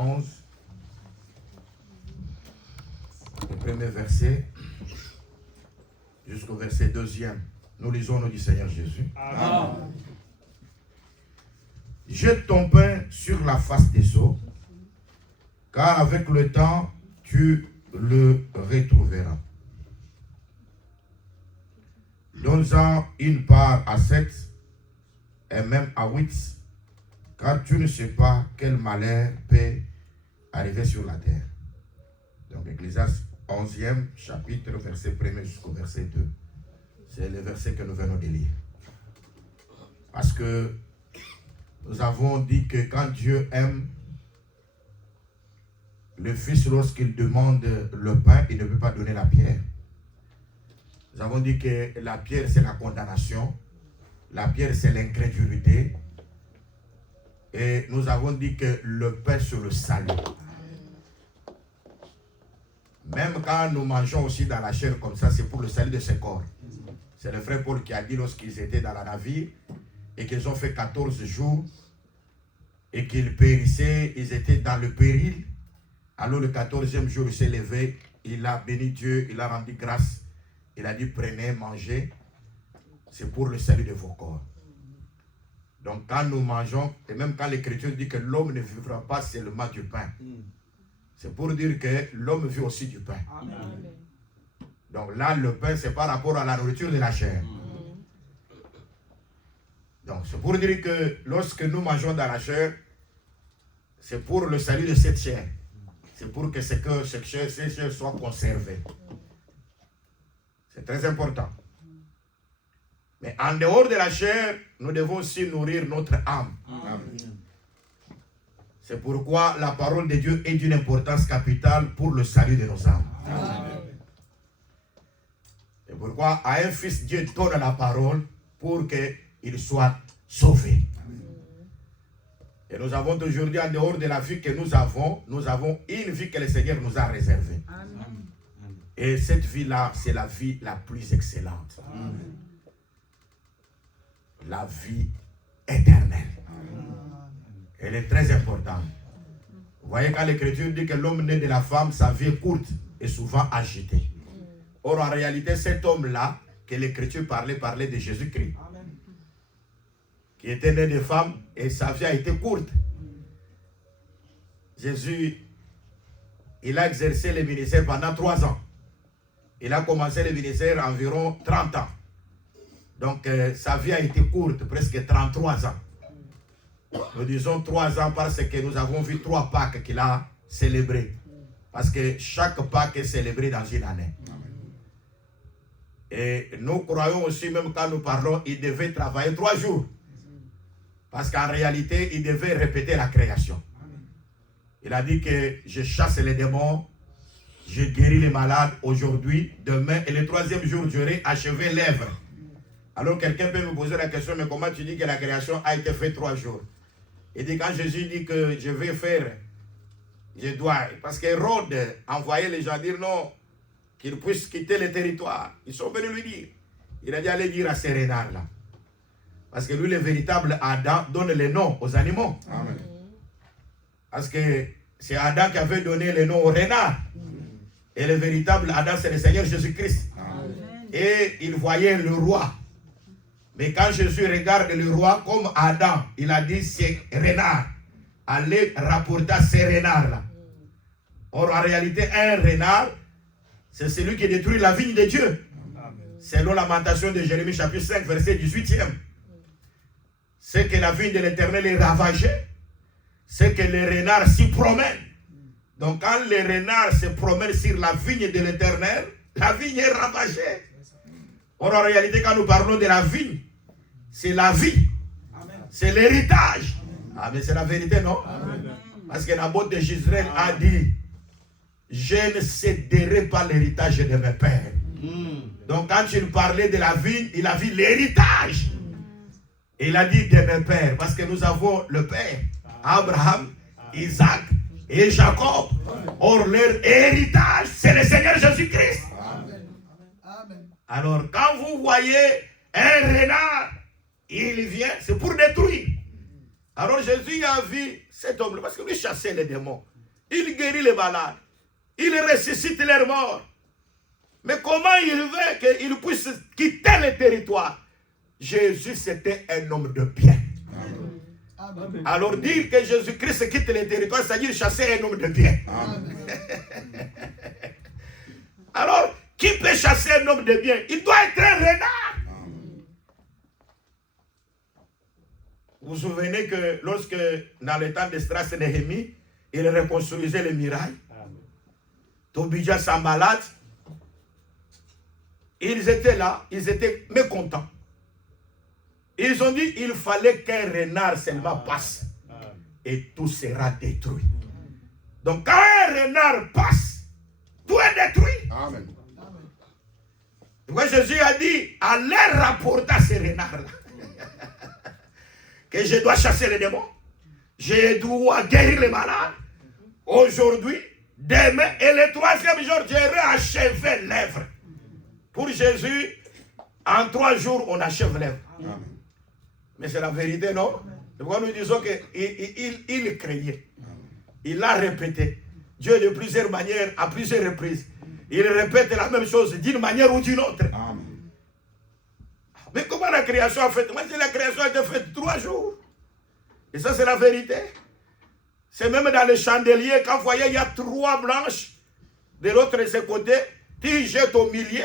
11, le premier verset, jusqu'au verset 2e. Nous lisons au nom du Seigneur Jésus. Amen. Jette ton pain sur la face des eaux, car avec le temps, tu le retrouveras. Donne-en une part à 7 et même à 8, car tu ne sais pas quel malheur peut arriver sur la terre. Donc, Ecclésiaste 11e chapitre, verset 1er jusqu'au verset 2. C'est le verset que nous venons de lire. Parce que nous avons dit que quand Dieu aime le Fils, lorsqu'il demande le pain, il ne peut pas donner la pierre. Nous avons dit que la pierre, c'est la condamnation. La pierre, c'est l'incrédulité. Et nous avons dit que le pain, c'est le salut. Même quand nous mangeons aussi dans la chair comme ça, c'est pour le salut de ce corps. C'est le frère Paul qui a dit lorsqu'ils étaient dans la navire et qu'ils ont fait 14 jours et qu'ils périssaient, ils étaient dans le péril. Alors le 14e jour, il s'est levé, il a béni Dieu, il a rendu grâce. Il a dit, prenez, mangez, c'est pour le salut de vos corps. Donc quand nous mangeons, et même quand l'Écriture dit que l'homme ne vivra pas seulement du pain, c'est pour dire que l'homme vit aussi du pain. Amen. Donc là, le pain, c'est par rapport à la nourriture de la chair. Donc c'est pour dire que lorsque nous mangeons dans la chair, c'est pour le salut de cette chair. C'est pour que cette chair soit conservée. C'est très important. Mais en dehors de la chair, nous devons aussi nourrir notre âme. Amen. C'est pourquoi la parole de Dieu est d'une importance capitale pour le salut de nos âmes. Amen. C'est pourquoi à un fils, Dieu donne la parole pour qu'il soit sauvé. Amen. Et nous avons aujourd'hui, en dehors de la vie que nous avons une vie que le Seigneur nous a réservée. Amen. Et cette vie-là, c'est la vie la plus excellente. Amen. La vie éternelle. Amen. Elle est très importante. Vous voyez, quand l'Écriture dit que l'homme né de la femme, sa vie est courte et souvent agitée. Or, en réalité, cet homme-là, que l'Écriture parlait de Jésus-Christ, qui était né de femme et sa vie a été courte. Jésus, il a exercé le ministère pendant 3 ans. Il a commencé le ministère environ 30 ans. Donc, sa vie a été courte, presque 33 ans. Nous disons 3 ans parce que nous avons vu 3 Pâques qu'il a célébrées. Parce que chaque Pâques est célébré dans une année. Et nous croyons aussi, même quand nous parlons, il devait travailler 3 jours. Parce qu'en réalité, il devait répéter la création. Il a dit que je chasse les démons, je guéris les malades aujourd'hui, demain, et le 3e jour, j'aurai achevé l'œuvre. Alors quelqu'un peut nous poser la question, mais comment tu dis que la création a été faite 3 jours? Il dit, quand Jésus dit que je vais faire, je dois. Parce qu'Hérode envoyait les gens dire non, qu'ils puissent quitter le territoire. Ils sont venus lui dire. Il a dit, allez dire à ces renards-là. Parce que lui, le véritable Adam, donne les noms aux animaux. Amen. Parce que c'est Adam qui avait donné les noms aux renards. Et le véritable Adam, c'est le Seigneur Jésus-Christ. Et il voyait le roi. Mais quand Jésus regarde le roi, comme Adam, il a dit, c'est renard. Allez rapporter à ces renards-là. Or, en réalité, un renard, c'est celui qui détruit la vigne de Dieu. Amen. Selon la lamentation de Jérémie, chapitre 5, verset 18e. C'est que la vigne de l'Éternel est ravagée. C'est que les renards s'y promènent. Donc, quand les renards se promènent sur la vigne de l'Éternel, la vigne est ravagée. Or, en réalité, quand nous parlons de la vigne, c'est la vie. C'est l'héritage. Ah, mais c'est la vérité, non? Amen. Parce que Naboth de Jezreel a dit, je ne céderai pas l'héritage de mes pères. Donc, quand il parlait de la vigne, il a vu l'héritage. Il a dit de mes pères, parce que nous avons le père, Abraham, Isaac et Jacob. Or, leur héritage, c'est le Seigneur Jésus-Christ. Alors, quand vous voyez un renard, il vient, c'est pour détruire. Alors Jésus a vu cet homme, parce que lui chassait les démons. Il guérit les malades. Il ressuscite les morts. Mais comment il veut qu'il puisse quitter le territoire? Jésus, c'était un homme de bien. Amen. Alors dire que Jésus-Christ quitte le territoire, c'est-à-dire chasser un homme de bien. Alors, qui peut chasser un homme de bien? Il doit être un renard. Vous vous souvenez que lorsque, dans le temps d'Esdras et Néhémie, il reconstruisait les murailles, Tobija Sambalat, ils étaient là, ils étaient mécontents. Ils ont dit il fallait qu'un renard seulement passe et tout sera détruit. Donc quand un renard passe, tout est détruit. Amen. Moi Jésus a dit allez rapporter à ces renards-là que je dois chasser les démons, je dois guérir les malades. Aujourd'hui, demain et le troisième jour, j'aurai achevé l'œuvre. Pour Jésus, en 3 jours, on achève l'œuvre. Mais c'est la vérité, non? C'est pourquoi nous disons qu'il craignait. Il l'a répété. Dieu de plusieurs manières, à plusieurs reprises. Il répète la même chose d'une manière ou d'une autre. Amen. Mais comment la création a fait? Moi, la création a été faite 3 jours. Et ça, c'est la vérité. C'est même dans les chandeliers, quand vous voyez, il y a 3 branches. De l'autre côté, tu jettes au milieu.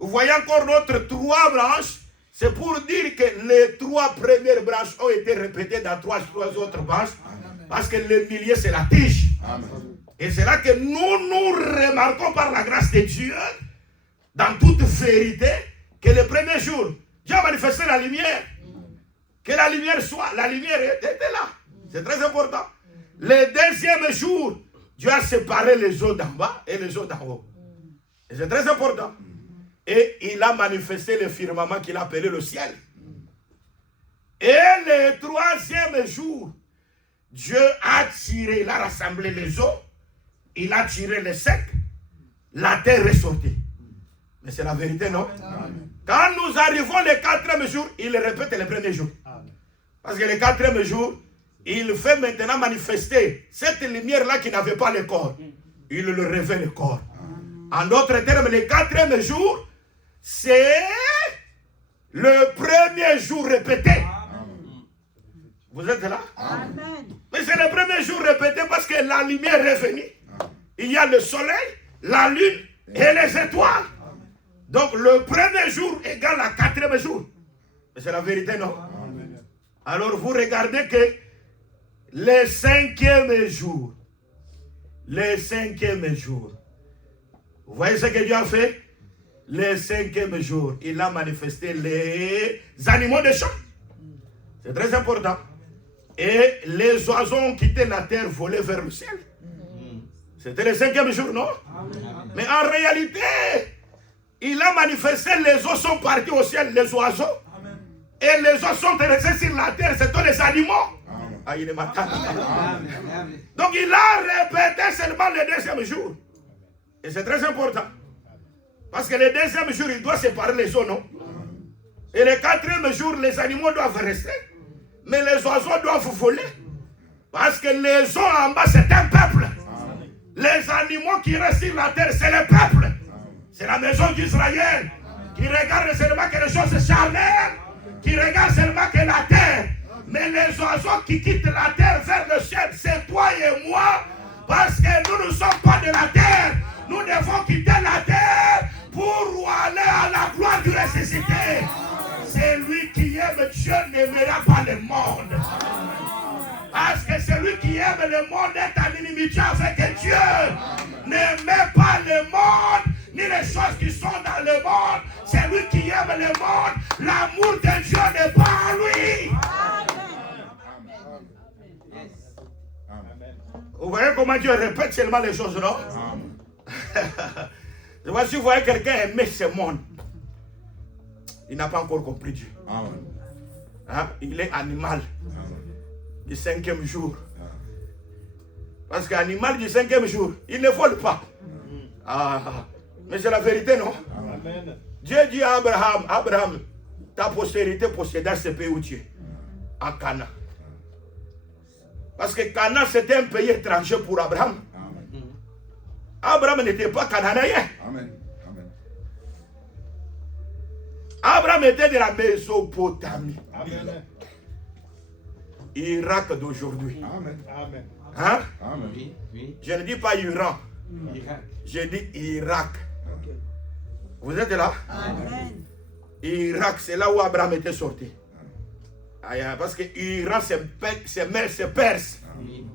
Vous voyez encore d'autres 3 branches. C'est pour dire que les 3 premières branches ont été répétées dans 3 autres branches. Amen. Parce que le milieu, c'est la tige. Amen. Et c'est là que nous remarquons par la grâce de Dieu, dans toute vérité, que le premier jour, Dieu a manifesté la lumière. Que la lumière soit. La lumière était là. C'est très important. Le deuxième jour, Dieu a séparé les eaux d'en bas et les eaux d'en haut. Et c'est très important. Et il a manifesté le firmament qu'il a appelé le ciel. Et le 3e jour, Dieu a tiré, il a rassemblé les eaux, il a tiré les secs, la terre est sortie. Mais c'est la vérité, non? Amen. Quand nous arrivons le 4e jour, il répète le premier jour. Amen. Parce que le 4e jour, il fait maintenant manifester cette lumière-là qui n'avait pas le corps. Il le révèle le corps. En d'autres termes, le 4e jour, c'est le premier jour répété. Amen. Vous êtes là? Amen. Mais c'est le premier jour répété parce que la lumière est venue. Il y a le soleil, la lune et les étoiles. Donc le premier jour égale la 4e jour. Mais c'est la vérité, non? Amen. Alors vous regardez que le 5e jour, vous voyez ce que Dieu a fait? Le 5e jour, il a manifesté les animaux des champs. C'est très important. Et les oiseaux ont quitté la terre, volé vers le ciel. C'était le 5e jour, non? Mais en réalité, il a manifesté, les eaux sont partis au ciel, les oiseaux. Et les eaux sont restés sur la terre, c'était les animaux. Ah, il est matin. Donc il a répété seulement le 2e jour. Et c'est très important. Parce que le 2e jour, il doit séparer les eaux, non? Et le 4e jour, les animaux doivent rester. Mais les oiseaux doivent voler. Parce que les eaux en bas, c'est un peuple. Les animaux qui restent sur la terre, c'est le peuple. C'est la maison d'Israël. Qui regarde seulement que les choses charnelles. Qui regarde seulement que la terre. Mais les oiseaux qui quittent la terre vers le ciel, c'est toi et moi. Parce que nous ne sommes pas de la terre. Nous devons quitter la terre pour aller à la gloire du ressuscité. Celui qui aime Dieu n'aimera pas le monde. Parce que celui qui aime le monde est en inimitié avec Dieu. N'aimez pas le monde, ni les choses qui sont dans le monde. Celui qui aime le monde, l'amour de Dieu n'est pas en lui. Vous voyez comment Dieu répète seulement les choses, non? Je vois si vous voyez quelqu'un aimer ce monde, il n'a pas encore compris Dieu. Hein? Il est animal du 5e jour. Parce qu'animal du 5e jour, il ne vole pas. Mais c'est la vérité, non? Amen. Dieu dit à Abraham, Abraham, ta postérité possédera ce pays où tu es, en Cana. Parce que Canaan, c'était un pays étranger pour Abraham. Amen. Abraham n'était pas cananéen. Amen. Amen. Abraham était de la Mésopotamie. Amen. Irak d'aujourd'hui. Amen. Amen. Hein? Amen. Oui, oui. Je ne dis pas Iran. Irak. Je dis Irak. Vous êtes là? Amen. Irak, c'est là où Abraham était sorti. Parce que Iran, c'est Perse. Oui.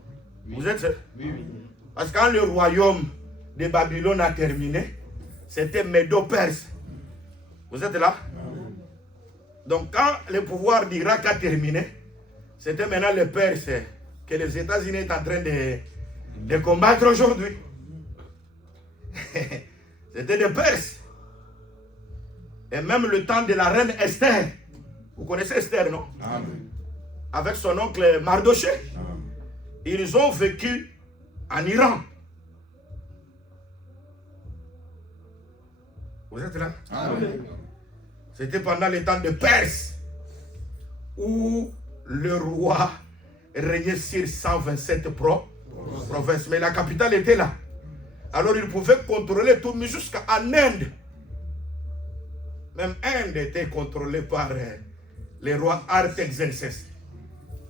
Vous êtes... Oui, oui. Parce que quand le royaume de Babylone a terminé, c'était Médo-Perse. Vous êtes là? Donc quand le pouvoir d'Irak a terminé, c'était maintenant les Perses que les États-Unis sont en train de combattre aujourd'hui. C'était des Perses. Et même le temps de la reine Esther. Vous connaissez Esther, non? Amen. Avec son oncle Mardoché. Amen. Ils ont vécu en Iran. Vous êtes là? Amen. C'était pendant le temps de Perse où le roi régnait sur 127 provinces. Mais la capitale était là. Alors il pouvait contrôler tout, mais jusqu'en Inde. Même Inde était contrôlée par les rois Artaxerxès.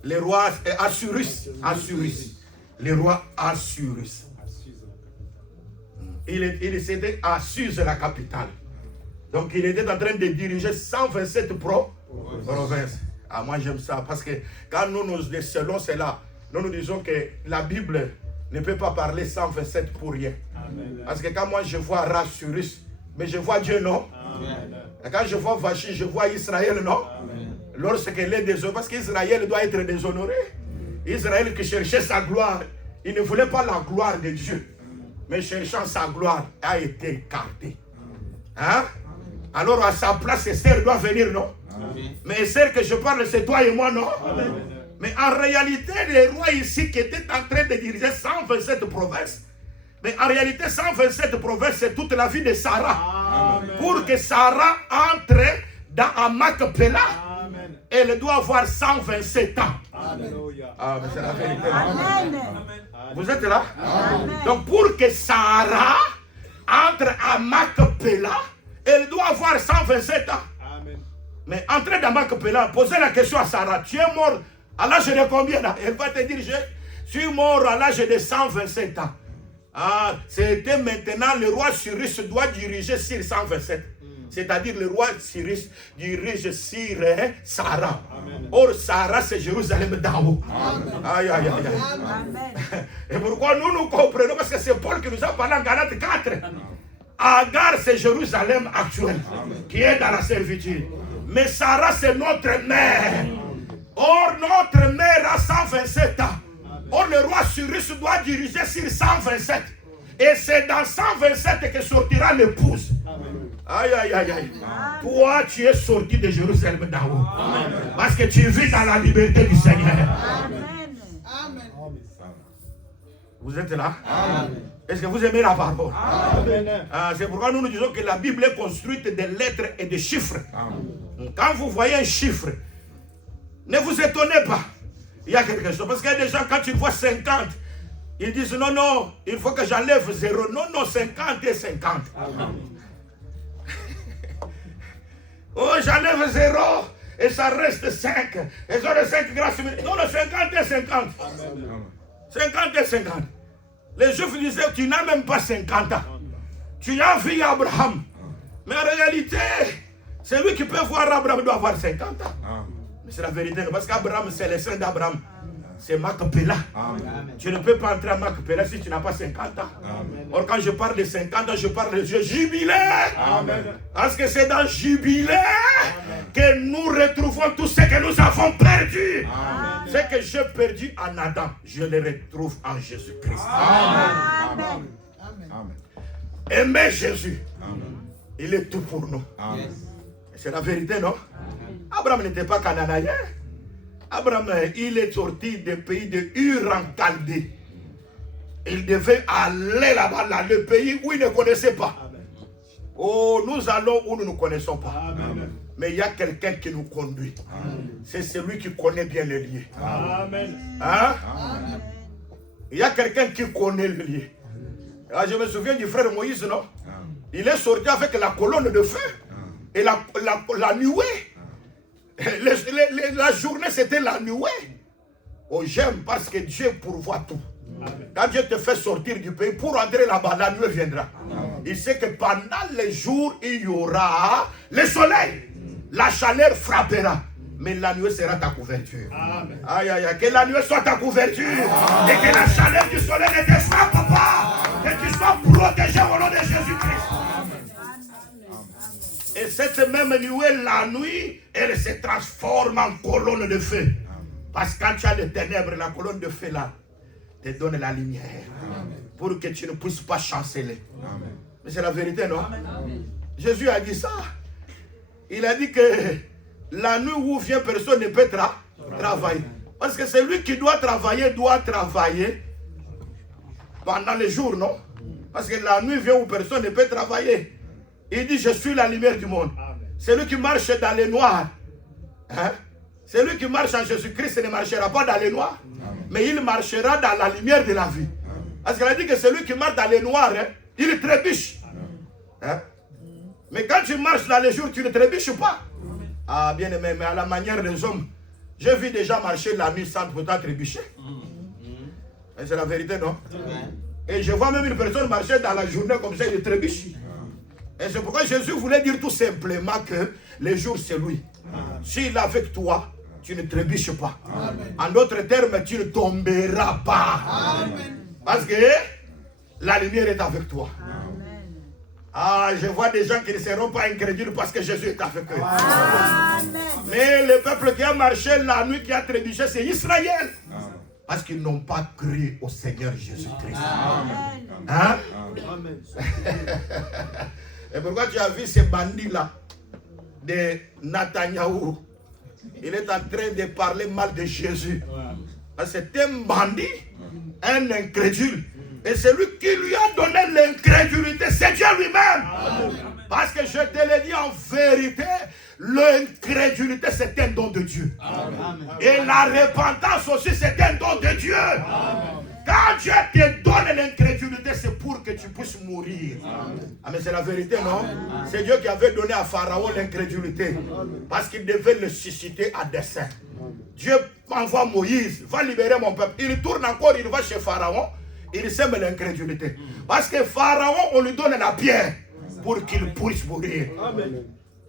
Les rois Assurus. Les rois Assurus. Il s'était à Suse, la capitale. Donc il était en train de diriger 127 provinces. Ah, moi j'aime ça parce que quand nous nous décelons cela, nous disons que la Bible ne peut pas parler 127 pour rien. Amen. Parce que quand moi je vois Rassurus, mais je vois Dieu, non? Amen. Et quand je vois Vachi, je vois Israël, non? Amen. Lorsqu'elle est déshonorée, parce qu'Israël doit être déshonoré. Israël qui cherchait sa gloire, il ne voulait pas la gloire de Dieu, mais cherchant sa gloire, a été écarté. Hein? Alors à sa place, Esther doit venir, non? Oui. Mais Esther que je parle, c'est toi et moi, non? Amen. Mais en réalité, les rois ici qui étaient en train de diriger 127 provinces, mais en réalité, 127 provinces, c'est toute la vie de Sarah. Amen. Pour que Sarah entre dans Macpéla, Amen. elle doit avoir 127 ans. Alléluia. Ah, mais c'est la vérité. Amen. Vous êtes là? Amen. Donc pour que Sarah entre à Macpéla, elle doit avoir 127 ans. Amen. Mais entrer dans Macpéla, posez la question à Sarah, tu es mort à l'âge de combien là? Elle va te dire, je suis mort à l'âge de 127 ans. Ah, c'était maintenant le roi Cyrus doit diriger sur 127. C'est-à-dire le roi Cyrus dirige sur Sarah. Amen. Or Sarah c'est Jérusalem d'en haut. Aïe, aïe, aïe, aïe. Amen. Et pourquoi nous comprenons? Parce que c'est Paul qui nous a parlé en Galates 4. Agar c'est Jérusalem actuel qui est dans la servitude. Mais Sarah c'est notre mère. Or notre mère a 127 ans. Or le roi Cyrus doit diriger sur 127. Et c'est dans 127 que sortira l'épouse. Aïe, aïe, aïe, aïe. Toi, tu es sorti de Jérusalem d'en haut. Parce que tu vis dans la liberté du Seigneur. Amen. Vous êtes là? Est-ce que vous aimez la parole? Amen. Ah, c'est pourquoi nous disons que la Bible est construite de lettres et de chiffres. Quand vous voyez un chiffre, ne vous étonnez pas. Il y a quelque chose. Parce qu'il y a des gens, quand tu vois 50, ils disent non, non, il faut que j'enlève 0. Non, non, 50 et 50. Oh, j'enlève 0 et ça reste 5. Et ça reste 5 grâce à Dieu. Non, non, 50 et 50. 50 et 50. Les Juifs disaient, tu n'as même pas 50 ans. Tu as vu Abraham. Mais en réalité, celui qui peut voir Abraham doit avoir 50 ans. Mais c'est la vérité. Parce qu'Abraham, c'est le sein d'Abraham. C'est Macpéla. Tu ne peux pas entrer à Macpéla si tu n'as pas 50 ans. Or, quand je parle de 50 ans, je parle de jubilé. Parce que c'est dans jubilé que nous retrouvons tout ce que nous avons perdu. Ce que j'ai perdu en Adam, je le retrouve en Jésus-Christ. Amen. Aimer Jésus, il est tout pour nous. C'est la vérité, non? Abraham n'était pas cananéen. Abraham, il est sorti du pays de Ur en Chaldée. Il devait aller là-bas, là, le pays où il ne connaissait pas. Oh, nous allons où nous ne connaissons pas. Mais il y a quelqu'un qui nous conduit. C'est celui qui connaît bien les lieux. Amen. Hein? Il y a quelqu'un qui connaît le lieu. Ah, je me souviens du frère Moïse, non? Il est sorti avec la colonne de feu et la nuée. La journée, c'était la nuée. Oh, j'aime parce que Dieu pourvoit tout. Quand Dieu te fait sortir du pays, pour entrer là-bas, la nuée viendra. Il sait que pendant les jours, il y aura le soleil. La chaleur frappera. Mais la nuée sera ta couverture. Amen. Aïe, aïe, aïe. Que la nuée soit ta couverture. Et que la chaleur du soleil ne te frappe pas. Que tu sois protégé au nom de Jésus-Christ. Et cette même nuée, la nuit, elle se transforme en colonne de feu. Parce que quand tu as les ténèbres, la colonne de feu là, te donne la lumière. Pour que tu ne puisses pas chanceler. Mais c'est la vérité, non? Jésus a dit ça. Il a dit que la nuit où vient personne ne peut travailler. Parce que celui qui doit travailler pendant les jours, non? Parce que la nuit vient où personne ne peut travailler. Il dit, je suis la lumière du monde. Celui qui marche dans les noirs, hein? Celui qui marche en Jésus-Christ ne marchera pas dans les noirs, mais il marchera dans la lumière de la vie. Parce qu'elle a dit que celui qui marche dans les noirs, hein, il trébuche. Hein? Mais quand tu marches dans les jours, tu ne trébuches pas. Ah, bien aimé, mais à la manière des hommes, j'ai vu des gens marcher la nuit sans pourtant trébucher. Et c'est la vérité, non? Et je vois même une personne marcher dans la journée comme ça, il trébuche. Et c'est pourquoi Jésus voulait dire tout simplement que les jours, c'est lui. S'il est avec toi, tu ne trébuches pas. En d'autres termes, tu ne tomberas pas. Parce que la lumière est avec toi. Ah, je vois des gens qui ne seront pas incrédules parce que Jésus est avec eux. Mais le peuple qui a marché la nuit, qui a trébuché, c'est Israël. Parce qu'ils n'ont pas cru au Seigneur Jésus-Christ. Hein? Et pourquoi tu as vu ces bandits-là de Netanyahou? Il est en train de parler mal de Jésus. C'est un bandit, un incrédule. Et celui qui lui a donné l'incrédulité, c'est Dieu lui-même. Parce que je te l'ai dit en vérité, l'incrédulité c'est un don de Dieu. Et la repentance aussi c'est un don de Dieu. Quand Dieu te donne l'incrédulité, c'est pour que tu puisses mourir. Ah, mais c'est la vérité, non? C'est Dieu qui avait donné à Pharaon l'incrédulité. Parce qu'il devait le susciter à dessein. Dieu envoie Moïse, va libérer mon peuple. Il tourne encore, il va chez Pharaon. Il sème l'incrédulité. Parce que Pharaon, on lui donne la pierre pour qu'il puisse mourir. Amen.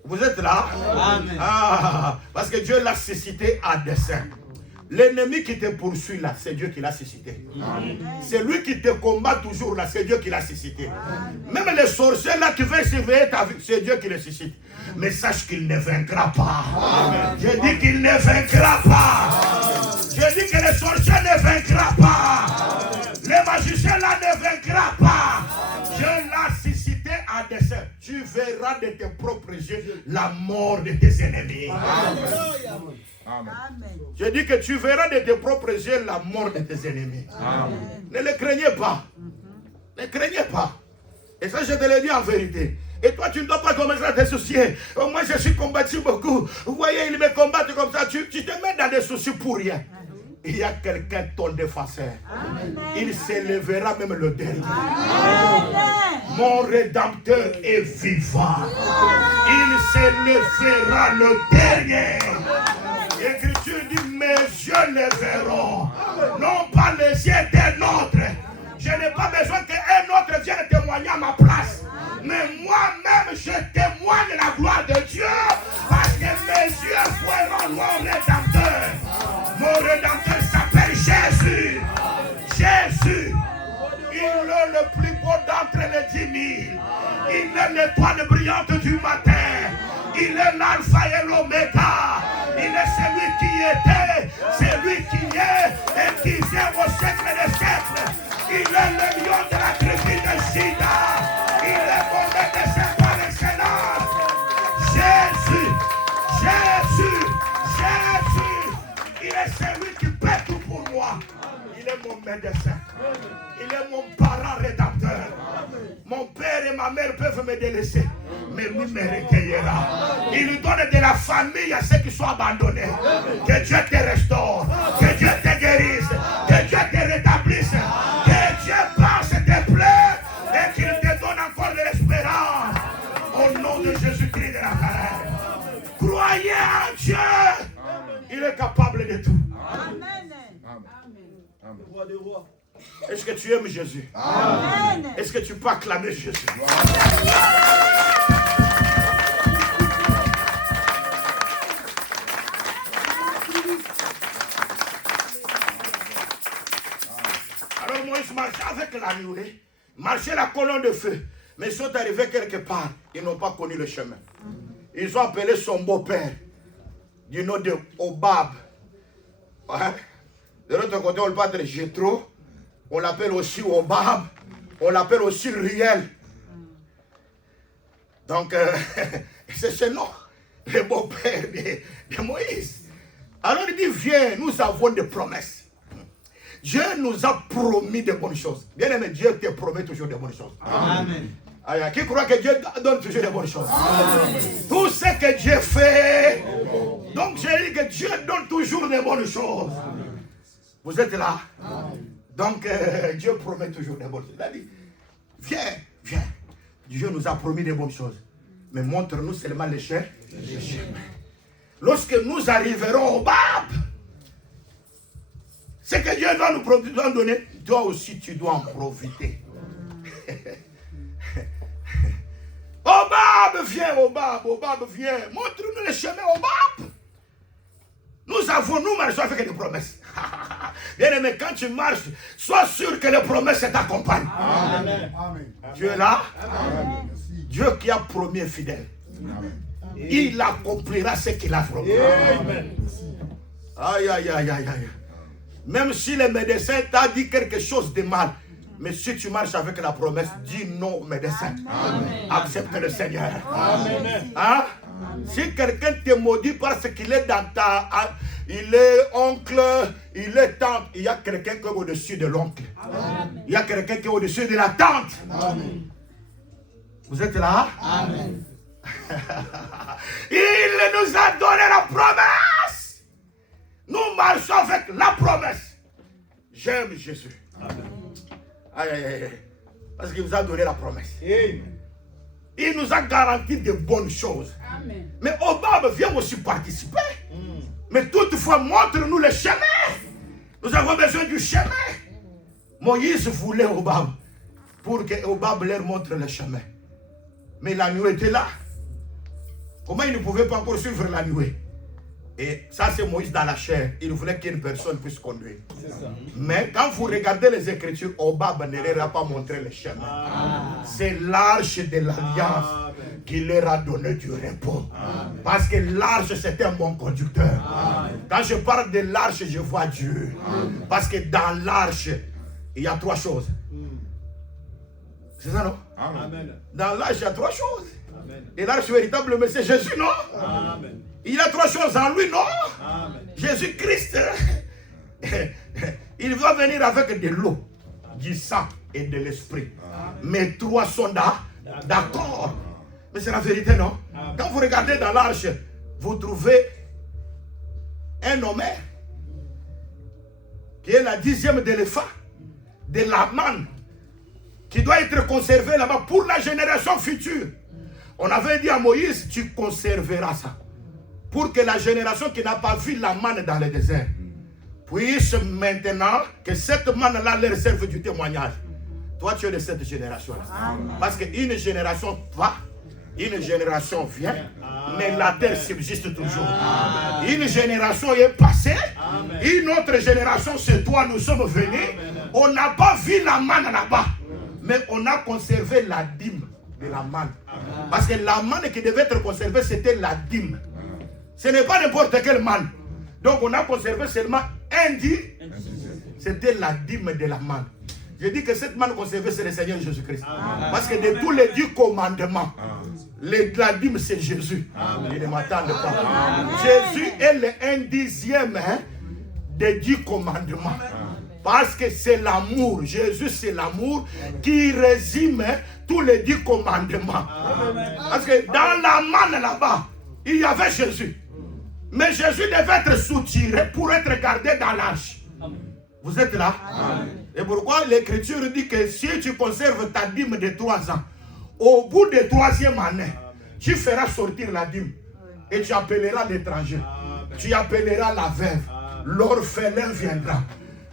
Vous êtes là? Amen. Ah, parce que Dieu l'a suscité à dessein. L'ennemi qui te poursuit là, c'est Dieu qui l'a suscité. C'est lui qui te combat toujours là, c'est Dieu qui l'a suscité. Même les sorciers là qui veulent surveiller ta vie, c'est Dieu qui les suscite. Mais sache qu'il ne vaincra pas. Je dis qu'il ne vaincra pas. Je dis que les sorciers ne vaincra pas. Les magiciens là ne vaincra pas. Je l'ai suscité à dessein. Tu verras de tes propres yeux la mort de tes ennemis. Amen. Je dis que tu verras de tes propres yeux la mort de tes ennemis. Amen. Ne les craignez pas. Ne craignez pas. Et ça, je te le dis en vérité. Et toi, tu ne dois pas commencer à te soucier. Oh, moi, je suis combattu beaucoup. Vous voyez, ils me combattent comme ça. Tu te mets dans des soucis pour rien. Il y a quelqu'un, ton défenseur. Amen. Il s'élèvera même le dernier. Amen. Mon rédempteur est vivant. Il s'élèvera le dernier. L'Écriture dit, mes yeux les verront. Non pas les yeux d'un autre. Je n'ai pas besoin qu'un autre vienne témoigner à ma place. Mais moi-même, je témoigne la gloire de Dieu. Parce que mes yeux verront mon rédempteur. Mon rédempteur s'appelle Jésus. Jésus. Il est le plus beau d'entre les 10 000. Il est l'étoile brillante du matin. Il est l'alpha et l'oméga. Il est celui qui était, celui qui est et qui vient au siècle des siècles. Il est le lion de la tribu de Juda. Il est mon médecin par excellence. Jésus, Jésus, Jésus. Il est celui qui paie tout pour moi. Il est mon médecin. Il est mon parent rédempteur. Mon père et ma mère peuvent me délaisser. mais lui me recueillera. Il lui donne de la famille à ceux qui sont abandonnés. Que Dieu te restaure, que Dieu te guérisse, que Dieu te rétablisse, que Dieu passe tes plaies et qu'il te donne encore de l'espérance. Au nom de Jésus-Christ de Nazareth. Croyez en Dieu. Il est capable de tout. Amen. Est-ce que tu aimes Jésus? Amen. Est-ce que tu peux acclamer Jésus? Alors Moïse marchait avec la nuée, marchait la colonne de feu, mais ils sont arrivés quelque part, ils n'ont pas connu le chemin. Ils ont appelé son beau-père, du nom de Obab. Ouais. De l'autre côté, on l'appelle Jéthro, on l'appelle aussi Obab, on l'appelle aussi Riel. Donc, c'est ce nom, le beau-père de Moïse. Alors il dit, viens, nous avons des promesses. Dieu nous a promis de bonnes choses. Bien aimé, Dieu te promet toujours de bonnes choses. Amen. Qui croit que Dieu donne toujours de bonnes choses? Amen. Tout ce que Dieu fait. Donc j'ai dit que Dieu donne toujours de bonnes choses. Amen. Vous êtes là? Amen. Donc Dieu promet toujours de bonnes choses. Il a dit, viens. Dieu nous a promis de bonnes choses. Mais montre-nous seulement les chemins. Lorsque nous arriverons au Bab, ce que Dieu va nous donner, toi aussi tu dois en profiter. Obab, viens. Montre-nous le chemin, Obab. Nous marchons avec des promesses. Bien aimé, quand tu marches, sois sûr que les promesses t'accompagnent. Amen. Dieu est là. Amen. Dieu qui a promis est fidèle. Amen. Il accomplira ce qu'il a promis. Amen. Aïe. Même si le médecin t'a dit quelque chose de mal, mais si tu marches avec la promesse, dis non au médecin. Amen. Accepte le Seigneur. Amen. Hein? Si quelqu'un te maudit parce qu'il est dans ta... Il est oncle, il est tante, il y a quelqu'un qui est au-dessus de l'oncle. Il y a quelqu'un qui est au-dessus de la tante. Amen. Vous êtes là? Amen. Il nous a donné la promesse. Nous marchons avec la promesse. J'aime Jésus. Amen. Parce qu'il nous a donné la promesse. Amen. Il nous a garanti de bonnes choses. Amen. Mais Obab vient aussi participer. Mais toutefois, montre-nous le chemin. Nous avons besoin du chemin. Moïse voulait Obab pour que Obab leur montre le chemin. Mais la nuée était là. Comment il ne pouvait pas encore suivre la nuée? Et ça, c'est Moïse dans la chair. Il voulait qu'une personne puisse conduire. Mais quand vous regardez les Écritures, Obab ne leur a pas montré le chemin. C'est l'arche de l'alliance qui leur a donné du repos. Parce que l'arche, c'était un bon conducteur. Quand je parle de l'arche, je vois Dieu. Parce que dans l'arche, il y a trois choses. C'est ça, non? Amen. Dans l'arche, il y a trois choses. Amen. Et l'arche véritable, mais c'est Jésus, non? Amen. Il y a trois choses en lui, non? Amen. Jésus-Christ, il va venir avec de l'eau, du sang et de l'esprit. Mais trois sont d'accord. Mais c'est la vérité, non? Amen. Quand vous regardez dans l'arche, vous trouvez un homme qui est la 10e d'éléphant, de la manne, qui doit être conservé là-bas pour la génération future. On avait dit à Moïse, tu conserveras ça. Pour que la génération qui n'a pas vu la manne dans le désert puisse maintenant, que cette manne-là leur serve du témoignage. Toi, tu es de cette génération-là. Parce qu'une génération va, une génération vient, mais la terre subsiste toujours. Amen. Une génération est passée, amen. Une autre génération, c'est toi, nous sommes venus. Amen. On n'a pas vu la manne là-bas, mais on a conservé la dîme de la manne. Amen. Parce que la manne qui devait être conservée, c'était la dîme. Ce n'est pas n'importe quelle manne. Donc on a conservé seulement un dîme. C'était la dîme de la manne. Je dis que cette manne conservée, c'est le Seigneur Jésus-Christ. Parce que de tous les 10 commandements, la dîme, c'est Jésus. Amen. Il ne m'attendent pas. Amen. Jésus est le 1/10 des 10 commandements. Amen. Parce que c'est l'amour. Jésus, c'est l'amour qui résume tous les 10 commandements. Parce que dans la manne là-bas, il y avait Jésus. Mais Jésus devait être soutiré pour être gardé dans l'arche. Vous êtes là? Et pourquoi l'Écriture dit que si tu conserves ta dîme de 3 ans, au bout de 3e année, tu feras sortir la dîme. Et tu appelleras l'étranger. Tu appelleras la veuve. L'orphelin viendra.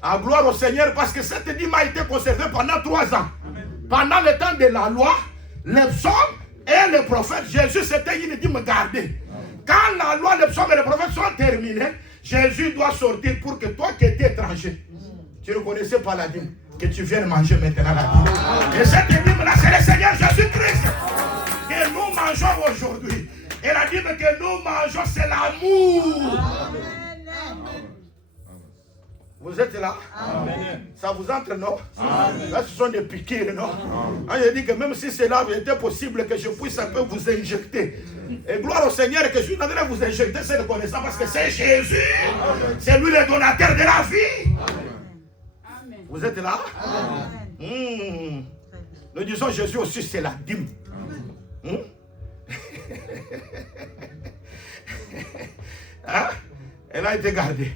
À gloire au Seigneur, parce que cette dîme a été conservée pendant 3 ans. Pendant le temps de la loi, les psaumes et les prophètes, Jésus c'était une dîme gardée. Quand la loi, les psaumes et les prophètes sont terminés, Jésus doit sortir pour que toi qui étais étranger, tu ne connaissais pas la dîme, que tu viennes manger maintenant la dîme. Et cette dîme-là, c'est le Seigneur Jésus-Christ que nous mangeons aujourd'hui. Et la dîme que nous mangeons, c'est l'amour. Vous êtes là? Amen. Ça vous entre, non? Amen. Là, ce sont des piqûres, non? Je dis que même si cela était possible que je puisse un peu vous injecter. Et gloire au Seigneur que je suis en train de vous injecter cette connaissance parce que c'est Jésus. C'est lui le donateur de la vie. Amen. Vous êtes là? Amen. Nous disons Jésus aussi, c'est la dîme. Hein? Elle a été gardée.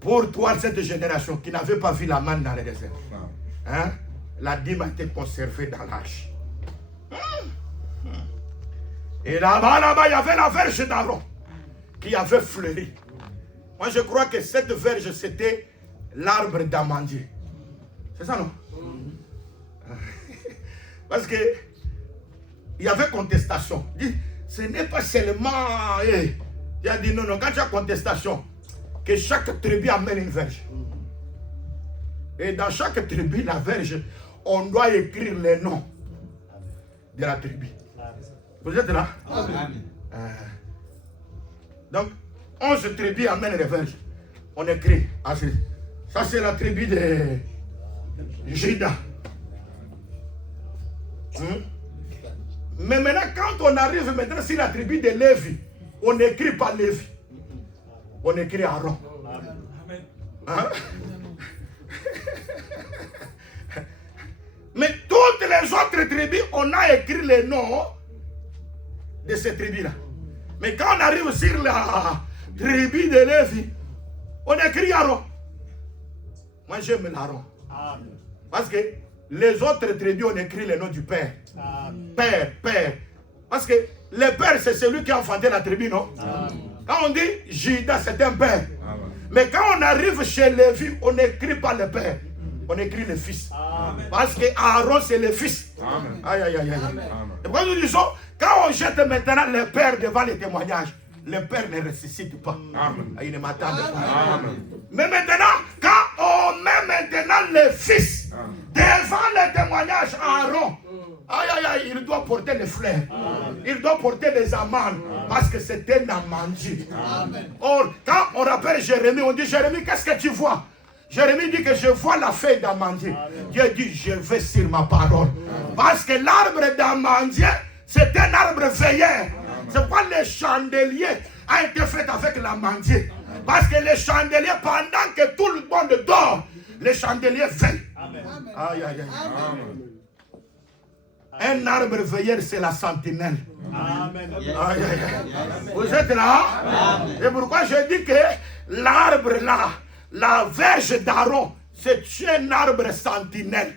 Pour toi, cette génération qui n'avait pas vu la manne dans le désert, hein, la dîme a été conservée dans l'arche. Et là-bas, il y avait la verge d'Aaron qui avait fleuri. Moi, je crois que cette verge, c'était l'arbre d'amandier. C'est ça, non? Parce que il y avait contestation. Il dit, ce n'est pas seulement... Il a dit, non, quand il y a contestation, que chaque tribu amène une verge. Et dans chaque tribu, la verge, on doit écrire les noms de la tribu. Vous êtes là? Amen. Donc, 11 tribus amènent les verges. On écrit. Ça, c'est la tribu de Juda. Mais maintenant, quand on arrive maintenant sur la tribu de Lévi, on n'écrit pas Lévi. On écrit Aaron. Hein? Mais toutes les autres tribus, on a écrit les noms de ces tribus-là. Mais quand on arrive sur la tribu de Lévi, on écrit Aaron. Moi j'aime l'Aaron. Parce que les autres tribus, on écrit le nom du Père. Père, Père. Parce que le Père, c'est celui qui a enfanté la tribu, non? Quand on dit Judas, c'est un père. Mais quand on arrive chez Lévi, on n'écrit pas le père. On écrit le fils. Parce que Aaron, c'est le fils. Aïe, aïe, aïe, aïe. Et pourquoi nous disons, quand on jette maintenant le père devant les témoignages, le père ne ressuscite pas. Il ne m'attend pas. Mais maintenant, quand on met maintenant le fils devant les témoignages, Aaron, aïe, aïe, aïe, il doit porter les fleurs. Il doit porter les amandes. Parce que c'est un amandier. Or, quand on rappelle Jérémie, on dit, Jérémie, qu'est-ce que tu vois? Jérémie dit que je vois la feuille d'amandier. Dieu dit, je vais sur ma parole. Parce que l'arbre d'amandier, c'est un arbre veilleur. C'est pas le chandelier a été fait avec l'amandier. Parce que le chandelier, pendant que tout le monde dort, le chandelier veille. Aïe, aïe, aïe. Un arbre veilleur, c'est la sentinelle. Amen. Aïe, aïe, aïe. Vous êtes là? Amen. Et pourquoi je dis que l'arbre là, la verge d'Aaron, c'est un arbre sentinelle.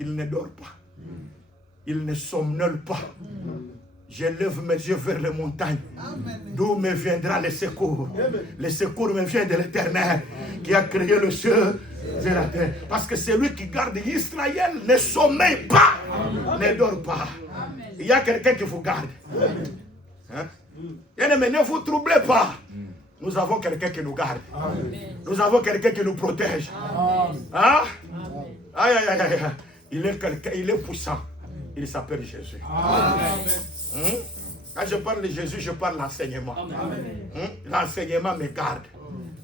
Il ne dort pas. Il ne somnole pas. Je lève mes yeux vers les montagnes. D'où me viendra le secours? Le secours me vient de l'Éternel qui a créé le ciel et la terre. Parce que c'est lui qui garde Israël, ne sommeille pas, ne dort pas. Il y a quelqu'un qui vous garde. Hein? Mais ne vous troublez pas. Nous avons quelqu'un qui nous garde. Nous avons quelqu'un qui nous protège. Hein? Aïe, aïe, aïe, aïe. Il est puissant. Il s'appelle Jésus. Quand je parle de Jésus, je parle de l'enseignement. L'enseignement me garde.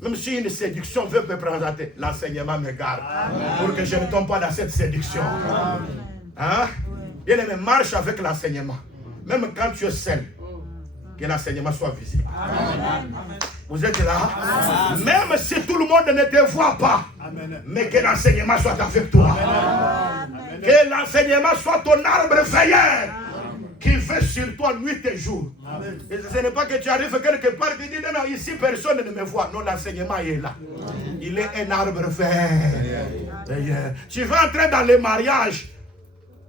Même si une séduction veut me présenter, l'enseignement me garde. Pour que je ne tombe pas dans cette séduction. Hein? Bien aimé, marche avec l'enseignement. Même quand tu es seul, que l'enseignement soit visible. Amen. Vous êtes là? Même si tout le monde ne te voit pas, mais que l'enseignement soit avec toi. Que l'enseignement soit ton arbre veilleur qui veille sur toi nuit et jour. Et ce n'est pas que tu arrives quelque part et tu dis non, non, ici personne ne me voit. Non, l'enseignement est là. Il est un arbre veilleur. Tu veux entrer dans les mariages,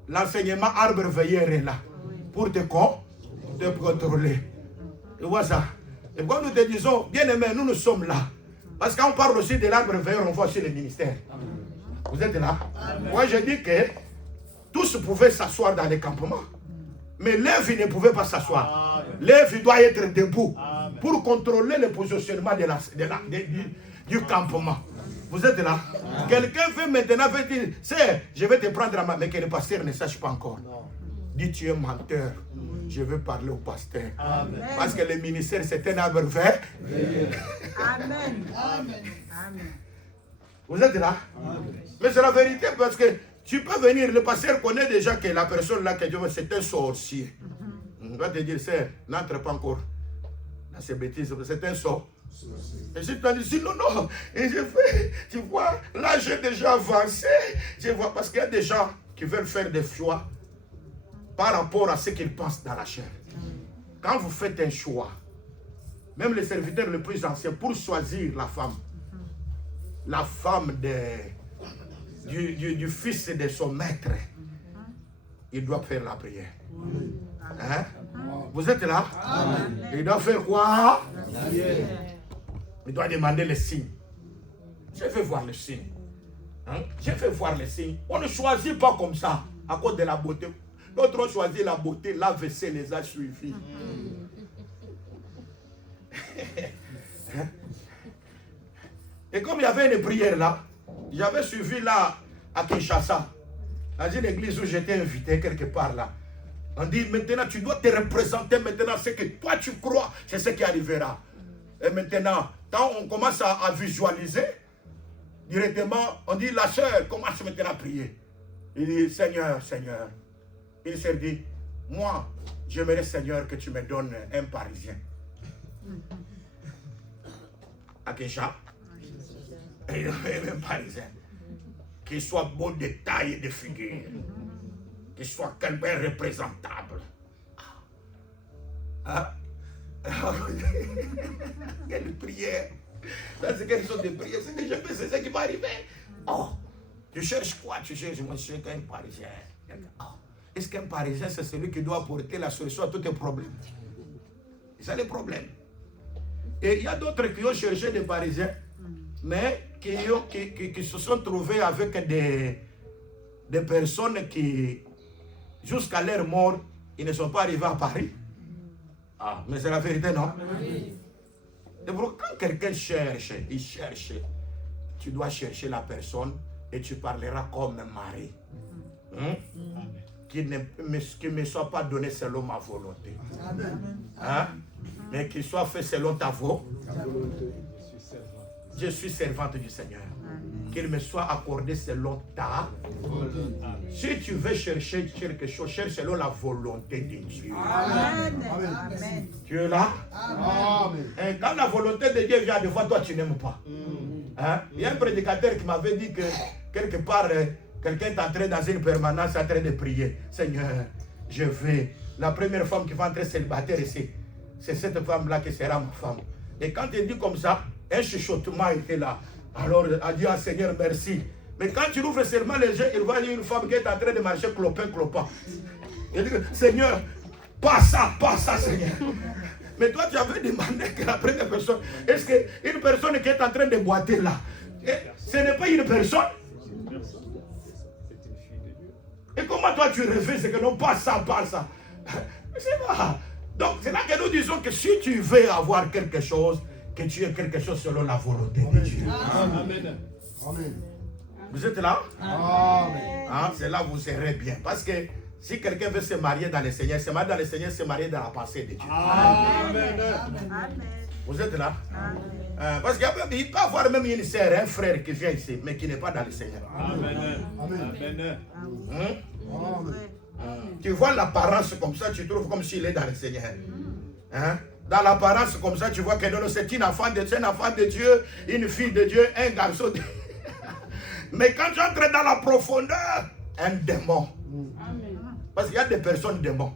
l'enseignement arbre veilleur est là pour te contrôler. Tu vois ça? Et quand nous te disons, bien aimé, nous sommes là. Parce qu'on parle aussi de l'arbre veilleur, on voit aussi les ministères. Vous êtes là? Moi, je dis que tous pouvaient s'asseoir dans les campements. Mais Lévi ne pouvait pas s'asseoir. Lévi doit être debout pour contrôler le positionnement du campement. Vous êtes là? Quelqu'un veut maintenant dire, c'est, je vais te prendre à main, mais que le pasteur ne sache pas encore. Dis, tu es menteur. Je veux parler au pasteur. Amen. Parce que le ministère, c'est un arbre vert. Amen. Amen. Vous êtes là? Amen. Mais c'est la vérité parce que tu peux venir, le pasteur connaît déjà que la personne là que Dieu veut, c'est un sorcier. On va te dire, c'est, n'entre pas encore dans ces bêtises, c'est un sorcier. Et je te dis, non, non, et je fais, tu vois, là j'ai déjà avancé, je vois, parce qu'il y a des gens qui veulent faire des choix par rapport à ce qu'ils pensent dans la chair. Quand vous faites un choix, même les serviteurs les plus anciens, pour choisir la femme du fils de son maître, il doit faire la prière. Hein? Vous êtes là? Amen. Il doit faire quoi? Il doit demander les signes. Je vais voir les signes. Hein? Je vais voir les signes. On ne choisit pas comme ça, à cause de la beauté. D'autres ont choisi la beauté, l'AVC les a suivis. Et comme il y avait une prière là, j'avais suivi là à Kinshasa, dans une église où j'étais invité quelque part là. On dit maintenant tu dois te représenter maintenant ce que toi tu crois, c'est ce qui arrivera. Et maintenant, quand on commence à visualiser, directement, on dit la sœur commence maintenant à prier. Il dit Seigneur, Seigneur. Il s'est dit, moi, j'aimerais Seigneur que tu me donnes un Parisien. À Kinshasa. Un Parisien. Qui soit beau de taille et de figure. Qui soit quelqu'un représentable. Hein? Quelle prière. Ça, c'est quelque chose de prière. C'est que je fais, c'est ce qui va arriver. Oh, tu cherches quoi? Tu cherches, moi, je cherche un Parisien. Oh. Est-ce qu'un Parisien, c'est celui qui doit apporter la solution à tous tes problèmes? C'est le problème. Et il y a d'autres qui ont cherché des Parisiens, mais qui se sont trouvés avec des personnes qui, jusqu'à leur mort, ils ne sont pas arrivés à Paris. Ah, mais c'est la vérité, non? Et pour quand quelqu'un cherche, il cherche, tu dois chercher la personne et tu parleras comme un mari. Qui ne soit pas donné selon ma volonté. Hein? Mais qu'il soit fait selon ta volonté. Je suis servante du Seigneur. Qu'il me soit accordé selon ta volonté. Si tu veux chercher quelque chose, cherche selon la volonté de Dieu. Amen. Amen. Tu es là? Amen. Et quand la volonté de Dieu vient, des fois, toi, tu n'aimes pas. Hein? Il y a un prédicateur qui m'avait dit que quelque part, quelqu'un est entré dans une permanence en train de prier. Seigneur, je vais. La première femme qui va entrer célibataire ici, c'est cette femme-là qui sera ma femme. Et quand il dit comme ça, un chuchotement était là. Alors, il a dit à Seigneur, merci. Mais quand tu ouvres seulement les yeux, il voit une femme qui est en train de marcher clopin. Il dit, Seigneur, pas ça, Seigneur. Mais toi, tu avais demandé que la première personne, est-ce qu'une personne qui est en train de boiter là, ce n'est pas une personne? Et comment toi tu rêves, c'est que non, pas ça. C'est pas. Donc c'est là que nous disons que si tu veux avoir quelque chose, que tu aies quelque chose selon la volonté de Dieu. Amen. Amen. Vous êtes là? Amen. Hein? C'est là où vous serez bien. Parce que si quelqu'un veut se marier dans le Seigneur, se marier dans le Seigneur, se marier dans la pensée de Dieu. Amen. Vous êtes là? Parce qu'il peut y avoir même une sœur, un frère qui vient ici, mais qui n'est pas dans le Seigneur. Amen. Amen. Amen. Tu vois l'apparence comme ça, tu trouves comme s'il est dans le Seigneur. Hein? Dans l'apparence, comme ça, tu vois que non, c'est un enfant de Dieu, une fille de Dieu, un garçon de Dieu. Mais quand tu entres dans la profondeur, un démon. Parce qu'il y a des personnes démons.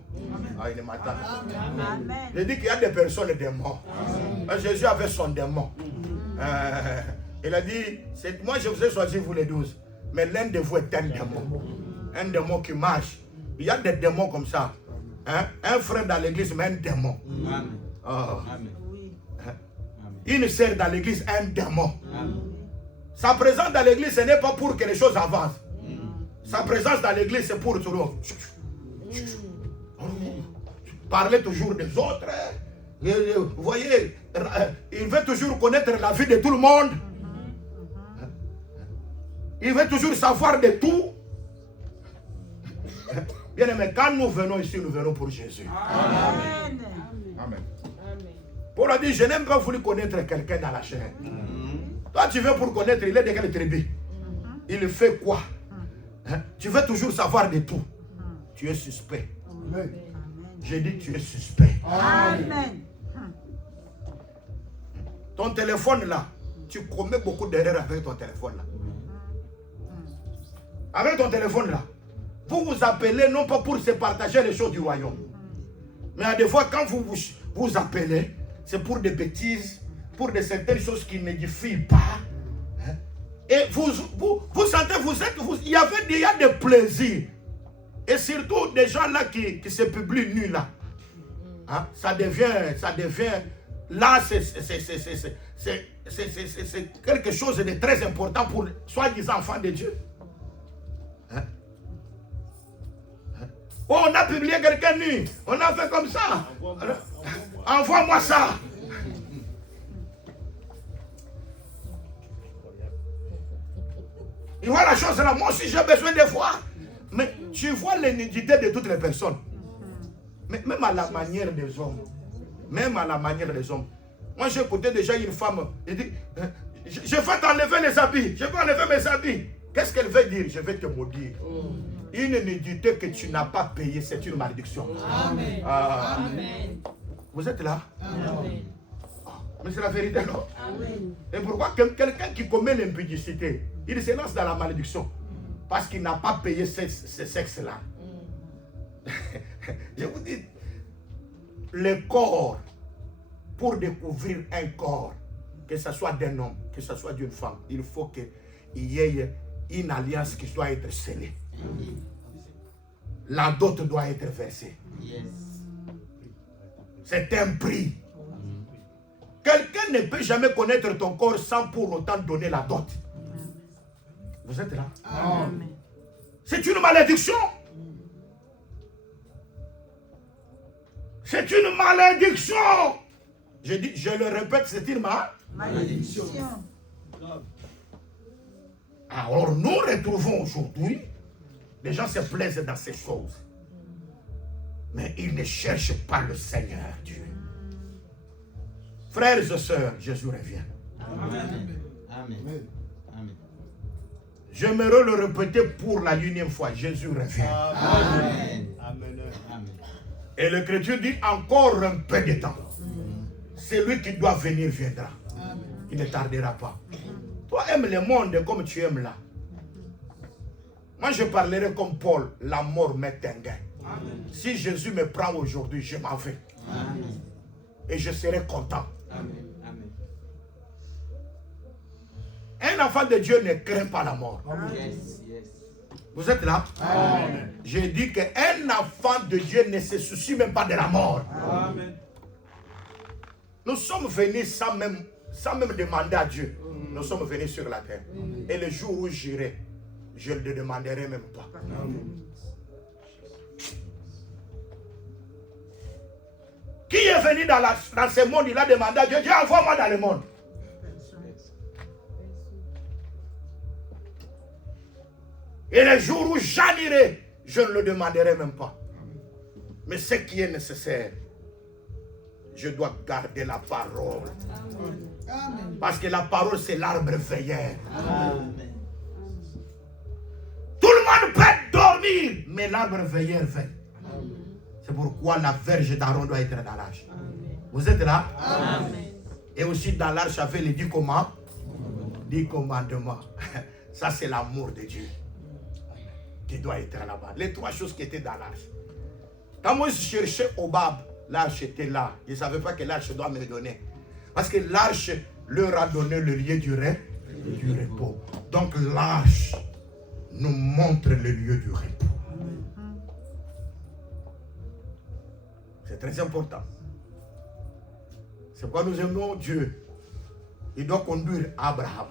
Ah, il est matin. Je dis qu'il y a des personnes démons. Jésus avait son démon. Il a dit, moi je vous ai choisi vous les 12. Mais l'un de vous est un démon. Un démon qui marche. Il y a des démons comme ça. Hein? Un frère dans l'église, mais un démon. Oh. Une sœur dans l'église, un démon. Sa présence dans l'église, ce n'est pas pour que les choses avancent. Sa présence dans l'église, c'est pour tout le monde. Parler toujours des autres. Vous voyez, il veut toujours connaître la vie de tout le monde. Il veut toujours savoir de tout. Bien aimé, quand nous venons ici, nous venons pour Jésus. Amen. Amen. Paul a dit, je n'aime pas voulu connaître quelqu'un dans la chair. Toi, tu veux pour connaître, il est de quelle tribu? Il fait quoi? Tu veux toujours savoir de tout. Tu es suspect. Amen. J'ai dit, tu es suspect. Amen. Ton téléphone là, tu commets beaucoup d'erreurs avec ton téléphone là. Avec ton téléphone là, vous vous appelez non pas pour se partager les choses du royaume. Mais à des fois, quand vous appelez, c'est pour des bêtises, pour de certaines choses qui n'édifient pas. Et vous sentez, il y a des plaisirs. Et surtout des gens là qui se publient nus là. Hein? Ça devient, là c'est quelque chose de très important pour soi-disant enfants de Dieu. Hein? Hein? Oh, on a publié quelqu'un nu, on a fait comme ça. Envoie-moi ça. Il voit la chose là, moi aussi j'ai besoin de voir. Mais tu vois l'inédité de toutes les personnes. Mais même à la manière des hommes. Même à la manière des hommes. Moi j'ai écouté déjà une femme. Elle dit, je vais t'enlever les habits. Je vais enlever mes habits. Qu'est-ce qu'elle veut dire? Je vais te maudire. Une nécessité que tu n'as pas payée, c'est une malédiction. Amen. Amen. Vous êtes là? Amen. Mais c'est la vérité, non? Amen. Et pourquoi quelqu'un qui commet l'impudicité, il se lance dans la malédiction? Parce qu'il n'a pas payé ce sexe-là. Je vous dis, le corps, pour découvrir un corps, que ce soit d'un homme, que ce soit d'une femme, il faut qu'il y ait une alliance qui doit être scellée. La dot doit être versée. C'est un prix. Quelqu'un ne peut jamais connaître ton corps sans pour autant donner la dot. Vous êtes là? Amen. C'est une malédiction. C'est une malédiction. Je le répète, c'est une Malédiction. Alors nous retrouvons aujourd'hui, les gens se plaisent dans ces choses. Mais ils ne cherchent pas le Seigneur Dieu. Frères et sœurs, Jésus revient. Amen. Amen. Amen. J'aimerais le répéter pour la 1e fois. Jésus revient. Amen. Amen. Amen. Et l'Écriture dit encore un peu de temps. Celui qui doit venir viendra. Il ne tardera pas. Toi, aime le monde comme tu aimes là. Moi, je parlerai comme Paul. La mort m'est un gain. Si Jésus me prend aujourd'hui, je m'en vais. Amen. Et je serai content. Amen. Amen. Un enfant de Dieu ne craint pas la mort. Yes, yes. Vous êtes là? Amen. J'ai dit qu'un enfant de Dieu ne se soucie même pas de la mort. Amen. Nous sommes venus sans même demander à Dieu. Nous sommes venus sur la terre. Et le jour où j'irai, je ne le demanderai même pas. Qui est venu dans ce monde, il a demandé à Dieu, Dieu envoie-moi dans le monde. Et le jour où j'en irai, je ne le demanderai même pas. Mais ce qui est nécessaire, je dois garder la parole. Parce que la parole, c'est l'arbre veilleur. Amen. Tout le monde peut dormir, mais l'arbre veilleur veille. C'est pourquoi la verge d'Aaron doit être dans l'âge. Vous êtes là? Amen. Et aussi dans l'arche, il y avait les 10 commandements. Ça, c'est l'amour de Dieu qui doit être là-bas. Les 3 choses qui étaient dans l'arche. Quand moi, je cherchais Obab, l'arche était là. Je ne savais pas que l'arche doit me donner. Parce que l'arche leur a donné le lieu du repos. Donc l'arche nous montre le lieu du repos. C'est très important. C'est pourquoi nous aimons Dieu. Il doit conduire Abraham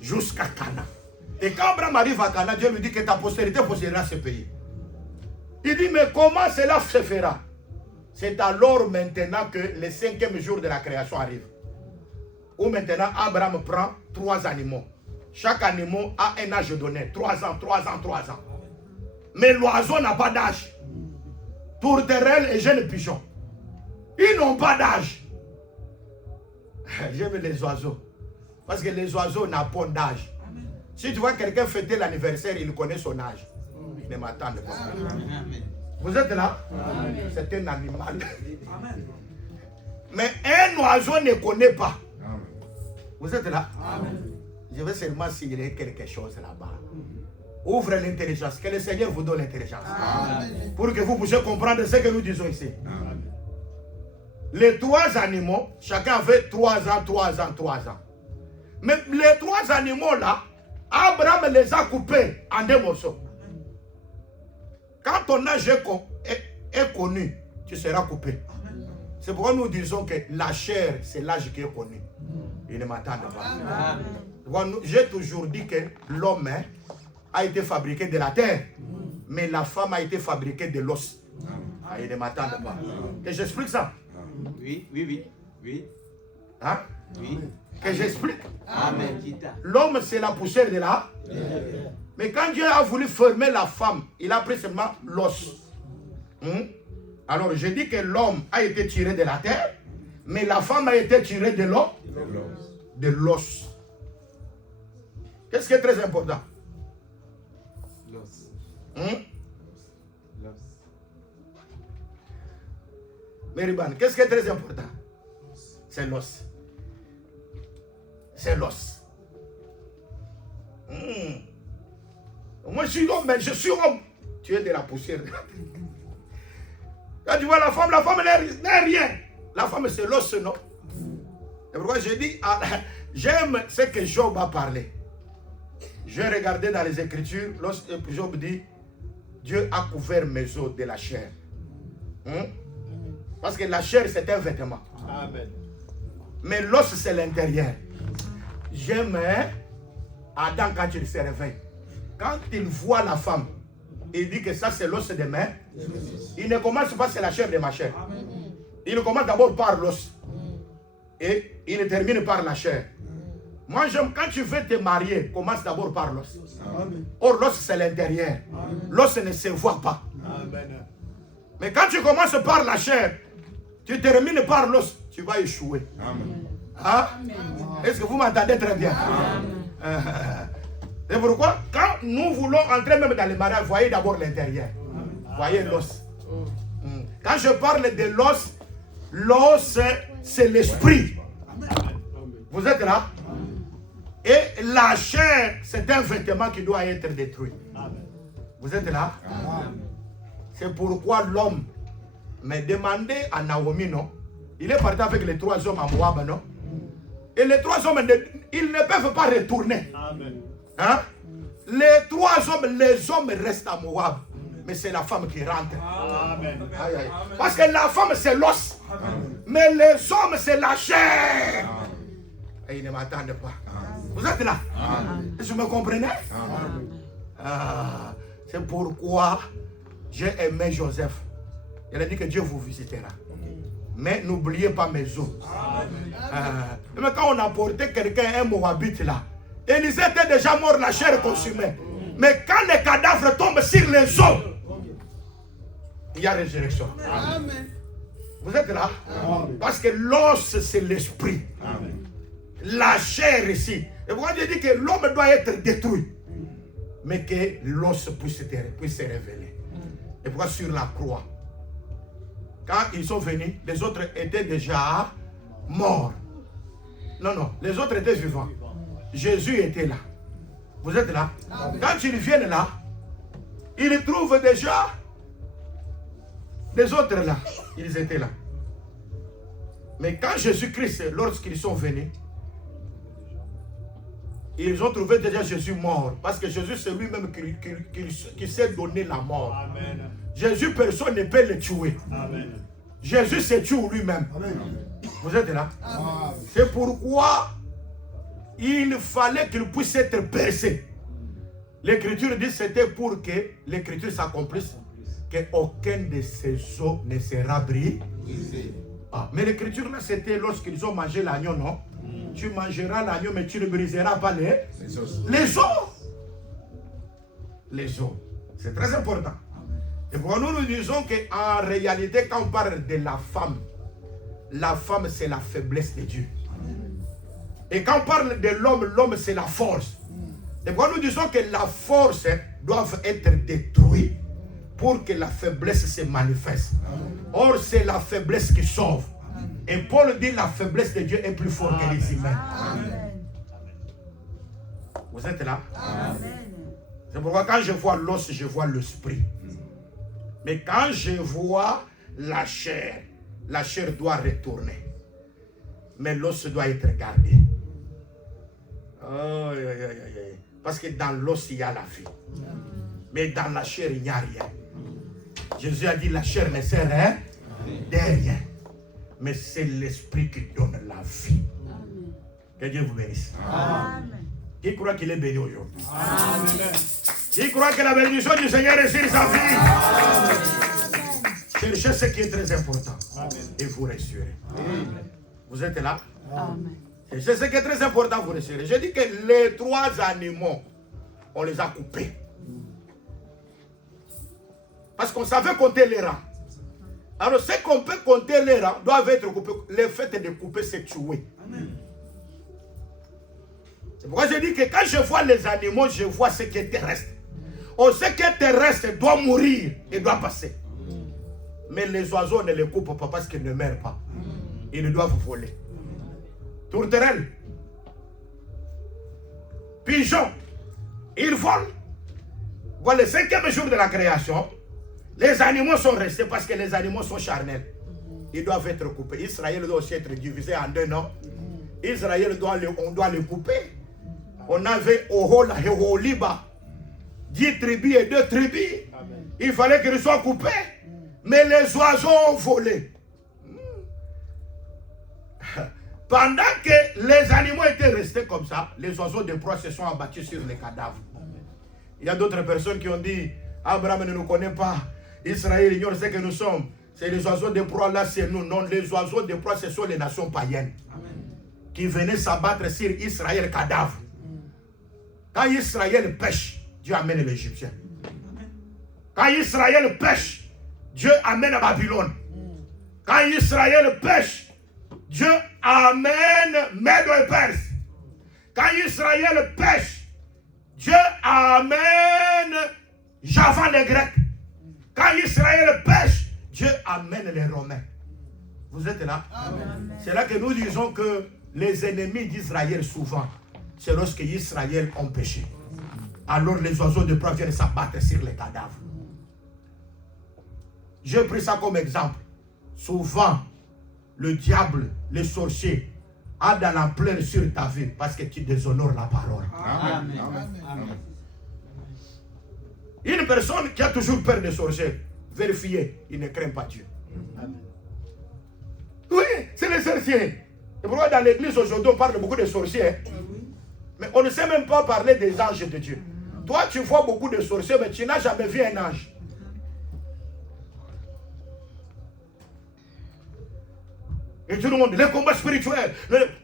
jusqu'à Canaan. Et quand Abraham arrive à Canaan, Dieu lui dit que ta postérité possédera ce pays. Il dit, mais comment cela se fera? C'est alors maintenant que le 5e jour de la création arrive. Où maintenant Abraham prend 3 animaux. Chaque animal a un âge donné. 3 ans, 3 ans, 3 ans. Mais l'oiseau n'a pas d'âge. Tourterelle et jeunes pigeons. Ils n'ont pas d'âge. J'aime les oiseaux. Parce que les oiseaux n'ont pas d'âge. Si tu vois quelqu'un fêter l'anniversaire, il connaît son âge. Il ne m'attend pas. Amen. Vous êtes là? C'est un animal. Mais un oiseau ne connaît pas. Vous êtes là? Je vais seulement signaler quelque chose là-bas. Ouvre l'intelligence. Que le Seigneur vous donne l'intelligence. Pour que vous puissiez comprendre ce que nous disons ici. Les 3 animaux, chacun avait 3 ans, 3 ans, 3 ans. Mais les 3 animaux là, Abraham les a coupés en 2 morceaux. Quand ton âge est connu, tu seras coupé. C'est pourquoi nous disons que la chair, c'est l'âge qui est connu. Il ne m'attend pas. J'ai toujours dit que l'homme a été fabriqué de la terre, mais la femme a été fabriquée de l'os. Il ne m'attend pas. Que j'explique ça? Oui. Hein? Oui. Que j'explique? Amen. Kita. L'homme, c'est la poussière de la. Mais quand Dieu a voulu former la femme, il a pris seulement l'os. Alors, je dis que l'homme a été tiré de la terre, mais la femme a été tirée de l'eau, de l'os. Qu'est-ce qui est très important? L'os. L'os. Mériban, qu'est-ce qui est très important? C'est l'os. C'est l'os. Moi, je suis homme, mais je suis homme. Tu es de la poussière. Quand tu vois la femme n'est rien. La femme, c'est l'os, non? Et pourquoi je dis, j'aime ce que Job a parlé. J'ai regardé dans les Écritures, lorsque Job dit, Dieu a couvert mes os de la chair. Parce que la chair, c'est un vêtement. Amen. Mais l'os, c'est l'intérieur. J'aime Adam quand il se réveille. Quand il voit la femme, il dit que ça, c'est l'os de main. Il ne commence pas, c'est la chair de ma chair. Il commence d'abord par l'os. Et il termine par la chair. Moi, j'aime quand tu veux te marier, commence d'abord par l'os. Or, l'os, c'est l'intérieur. L'os ne se voit pas. Amen. Mais quand tu commences par la chair, tu termines par l'os, tu vas échouer. Hein? Est-ce que vous m'entendez très bien? C'est pourquoi, quand nous voulons entrer même dans le mariage, voyez d'abord l'intérieur. Voyez l'os. Quand je parle de l'os, l'os, c'est l'esprit. Vous êtes là? Et la chair, c'est un vêtement qui doit être détruit. Vous êtes là? C'est pourquoi l'homme m'a demandé à Naomi, non? Il est parti avec les 3 hommes à Moab, non? Et les 3 hommes, ils ne peuvent pas retourner. Amen. Hein? Les 3 hommes, les hommes restent à Moab. Mais c'est la femme qui rentre. Amen. Aïe, aïe. Parce que la femme, c'est l'os. Mais les hommes, c'est la chair. Et ils ne m'attendent pas. Vous êtes là? Vous me comprenez? C'est pourquoi j'ai aimé Joseph. Il a dit que Dieu vous visitera. Mais n'oubliez pas mes os. Mais quand on a porté quelqu'un, un Moabite là, Élisée était déjà mort, la chair consumée. Mais quand les cadavres tombent sur les os, il y a résurrection. Vous êtes là? Parce que l'os, c'est l'esprit. La chair ici. Et pourquoi Dieu dit que l'homme doit être détruit, mais que l'os puisse se révéler. Et pourquoi sur la croix, quand ils sont venus, les autres étaient déjà morts. Non, non, les autres étaient vivants. Jésus était là. Vous êtes là? Quand ils viennent là, ils trouvent déjà les autres là. Ils étaient là. Mais quand Jésus-Christ, lorsqu'ils sont venus, ils ont trouvé déjà Jésus mort. Parce que Jésus, c'est lui-même qui s'est donné la mort. Amen. Jésus, personne ne peut le tuer. Amen. Jésus se tue lui-même. Vous êtes là? C'est pourquoi il fallait qu'il puisse être percé. L'Écriture dit que c'était pour que l'Écriture s'accomplisse, qu'aucun de ses os ne sera brisé. Ah, mais l'Écriture là, c'était lorsqu'ils ont mangé l'agneau, non? Tu mangeras l'agneau, mais tu ne briseras pas les os. Les os. Les os. C'est très important. Et pour nous disons qu'en réalité, quand on parle de la femme c'est la faiblesse de Dieu. Et quand on parle de l'homme c'est la force. Et pour nous disons que la force doit être détruite pour que la faiblesse se manifeste. Or, c'est la faiblesse qui sauve. Et Paul dit la faiblesse de Dieu est plus forte que les humains. Vous êtes là? C'est pourquoi quand je vois l'os, je vois l'esprit. Mais quand je vois la chair doit retourner. Mais l'os doit être gardé. Oh, parce que dans l'os, il y a la vie. Mais dans la chair, il n'y a rien. Jésus a dit la chair ne sert de rien. Mais c'est l'esprit qui donne la vie. Que Dieu vous bénisse. Amen. Qui croit qu'il est béni aujourd'hui? Qui croit que la bénédiction du Seigneur est sur sa vie? Cherchez ce qui est très important. Amen. Et vous réussirez. Vous êtes là? Amen. Cherchez ce qui est très important, vous réussirez. Je dis que les 3 animaux, on les a coupés. Parce qu'on savait compter les rangs. Alors, ce qu'on peut compter les rangs doivent être coupés. Le fait de couper, c'est tuer. C'est pourquoi je dis que quand je vois les animaux, je vois ce qui est terrestre. On sait que terrestre doit mourir et doit passer. Mais les oiseaux ne les coupent pas parce qu'ils ne meurent pas. Ils doivent voler. Tourterelle, pigeon, ils volent. Voilà le 5e jour de la création. Les animaux sont restés parce que les animaux sont charnels. Ils doivent être coupés. Israël doit aussi être divisé en 2 noms. Israël, on doit le couper. On avait Ohola et Oholiba, 10 tribus et 2 tribus. Il fallait qu'ils soient coupés. Mais les oiseaux ont volé. Pendant que les animaux étaient restés comme ça, les oiseaux de proie se sont abattus sur les cadavres. Il y a d'autres personnes qui ont dit, Abraham ne nous connaît pas. Israël ignore ce que nous sommes. C'est les oiseaux de proie là, c'est nous. Non, les oiseaux de proie, ce sont les nations païennes. Qui venaient s'abattre sur Israël cadavre. Quand Israël pêche, Dieu amène l'Égyptien. Quand Israël pêche, Dieu amène à Babylone. Quand Israël pêche, Dieu amène Médo et Perse. Quand Israël pêche, Dieu amène Javan les Grecs. Quand Israël pêche, Dieu amène les Romains. Vous êtes là? C'est là que nous disons que les ennemis d'Israël souvent, c'est lorsque Israël ont péché. Alors les oiseaux de proie viennent s'abattre sur les cadavres. J'ai pris ça comme exemple. Souvent, le diable, les sorciers, a dans la plaie sur ta vie parce que tu déshonores la parole. Amen. Amen. Une personne qui a toujours peur des sorciers, vérifiez, il ne craint pas Dieu. Oui, c'est les sorciers. Et pourquoi dans l'église aujourd'hui on parle beaucoup de sorciers, mais on ne sait même pas parler des anges de Dieu. Toi tu vois beaucoup de sorciers, mais tu n'as jamais vu un ange. Et tout le monde, les combats spirituels.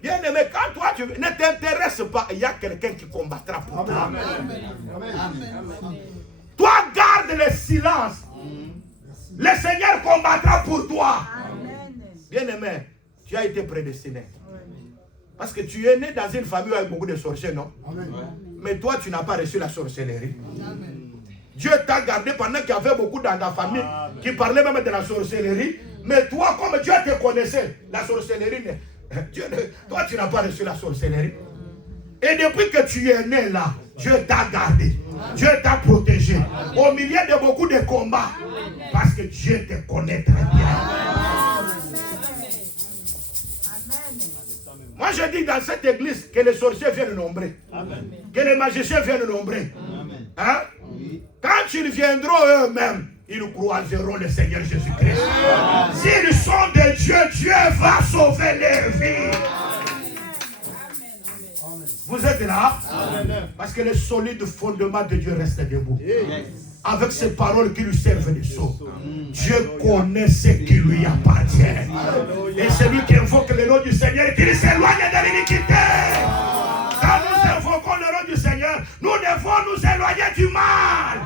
Bien aimé, quand toi tu ne t'intéresses pas, il y a quelqu'un qui combattra pour toi. Amen. Toi garde le silence. Le Seigneur combattra pour toi. Bien aimé, tu as été prédestiné. Parce que tu es né dans une famille avec beaucoup de sorciers, non? Mais toi tu n'as pas reçu la sorcellerie. Dieu t'a gardé pendant qu'il y avait beaucoup dans ta famille qui parlaient même de la sorcellerie. Mais toi, comme Dieu te connaissait, la sorcellerie, toi tu n'as pas reçu la sorcellerie. Et depuis que tu es né là, Dieu t'a gardé. Dieu t'a protégé. Au milieu de beaucoup de combats. Parce que Dieu te connaît très bien. Moi je dis dans cette église que les sorciers viennent nombrer. Que les magiciens viennent nombrer. Hein? Quand ils viendront eux-mêmes, ils croiseront le Seigneur Jésus-Christ. S'ils sont de Dieu, Dieu va sauver leur vie. Vous êtes là? Parce que le solide fondement de Dieu reste debout. Avec ces paroles qui lui servent de sceau. Dieu connaît ce qui lui appartient. Et celui qui invoque le nom du Seigneur, qu'il s'éloigne de l'iniquité. Quand nous invoquons le nom du Seigneur, nous devons nous éloigner du mal.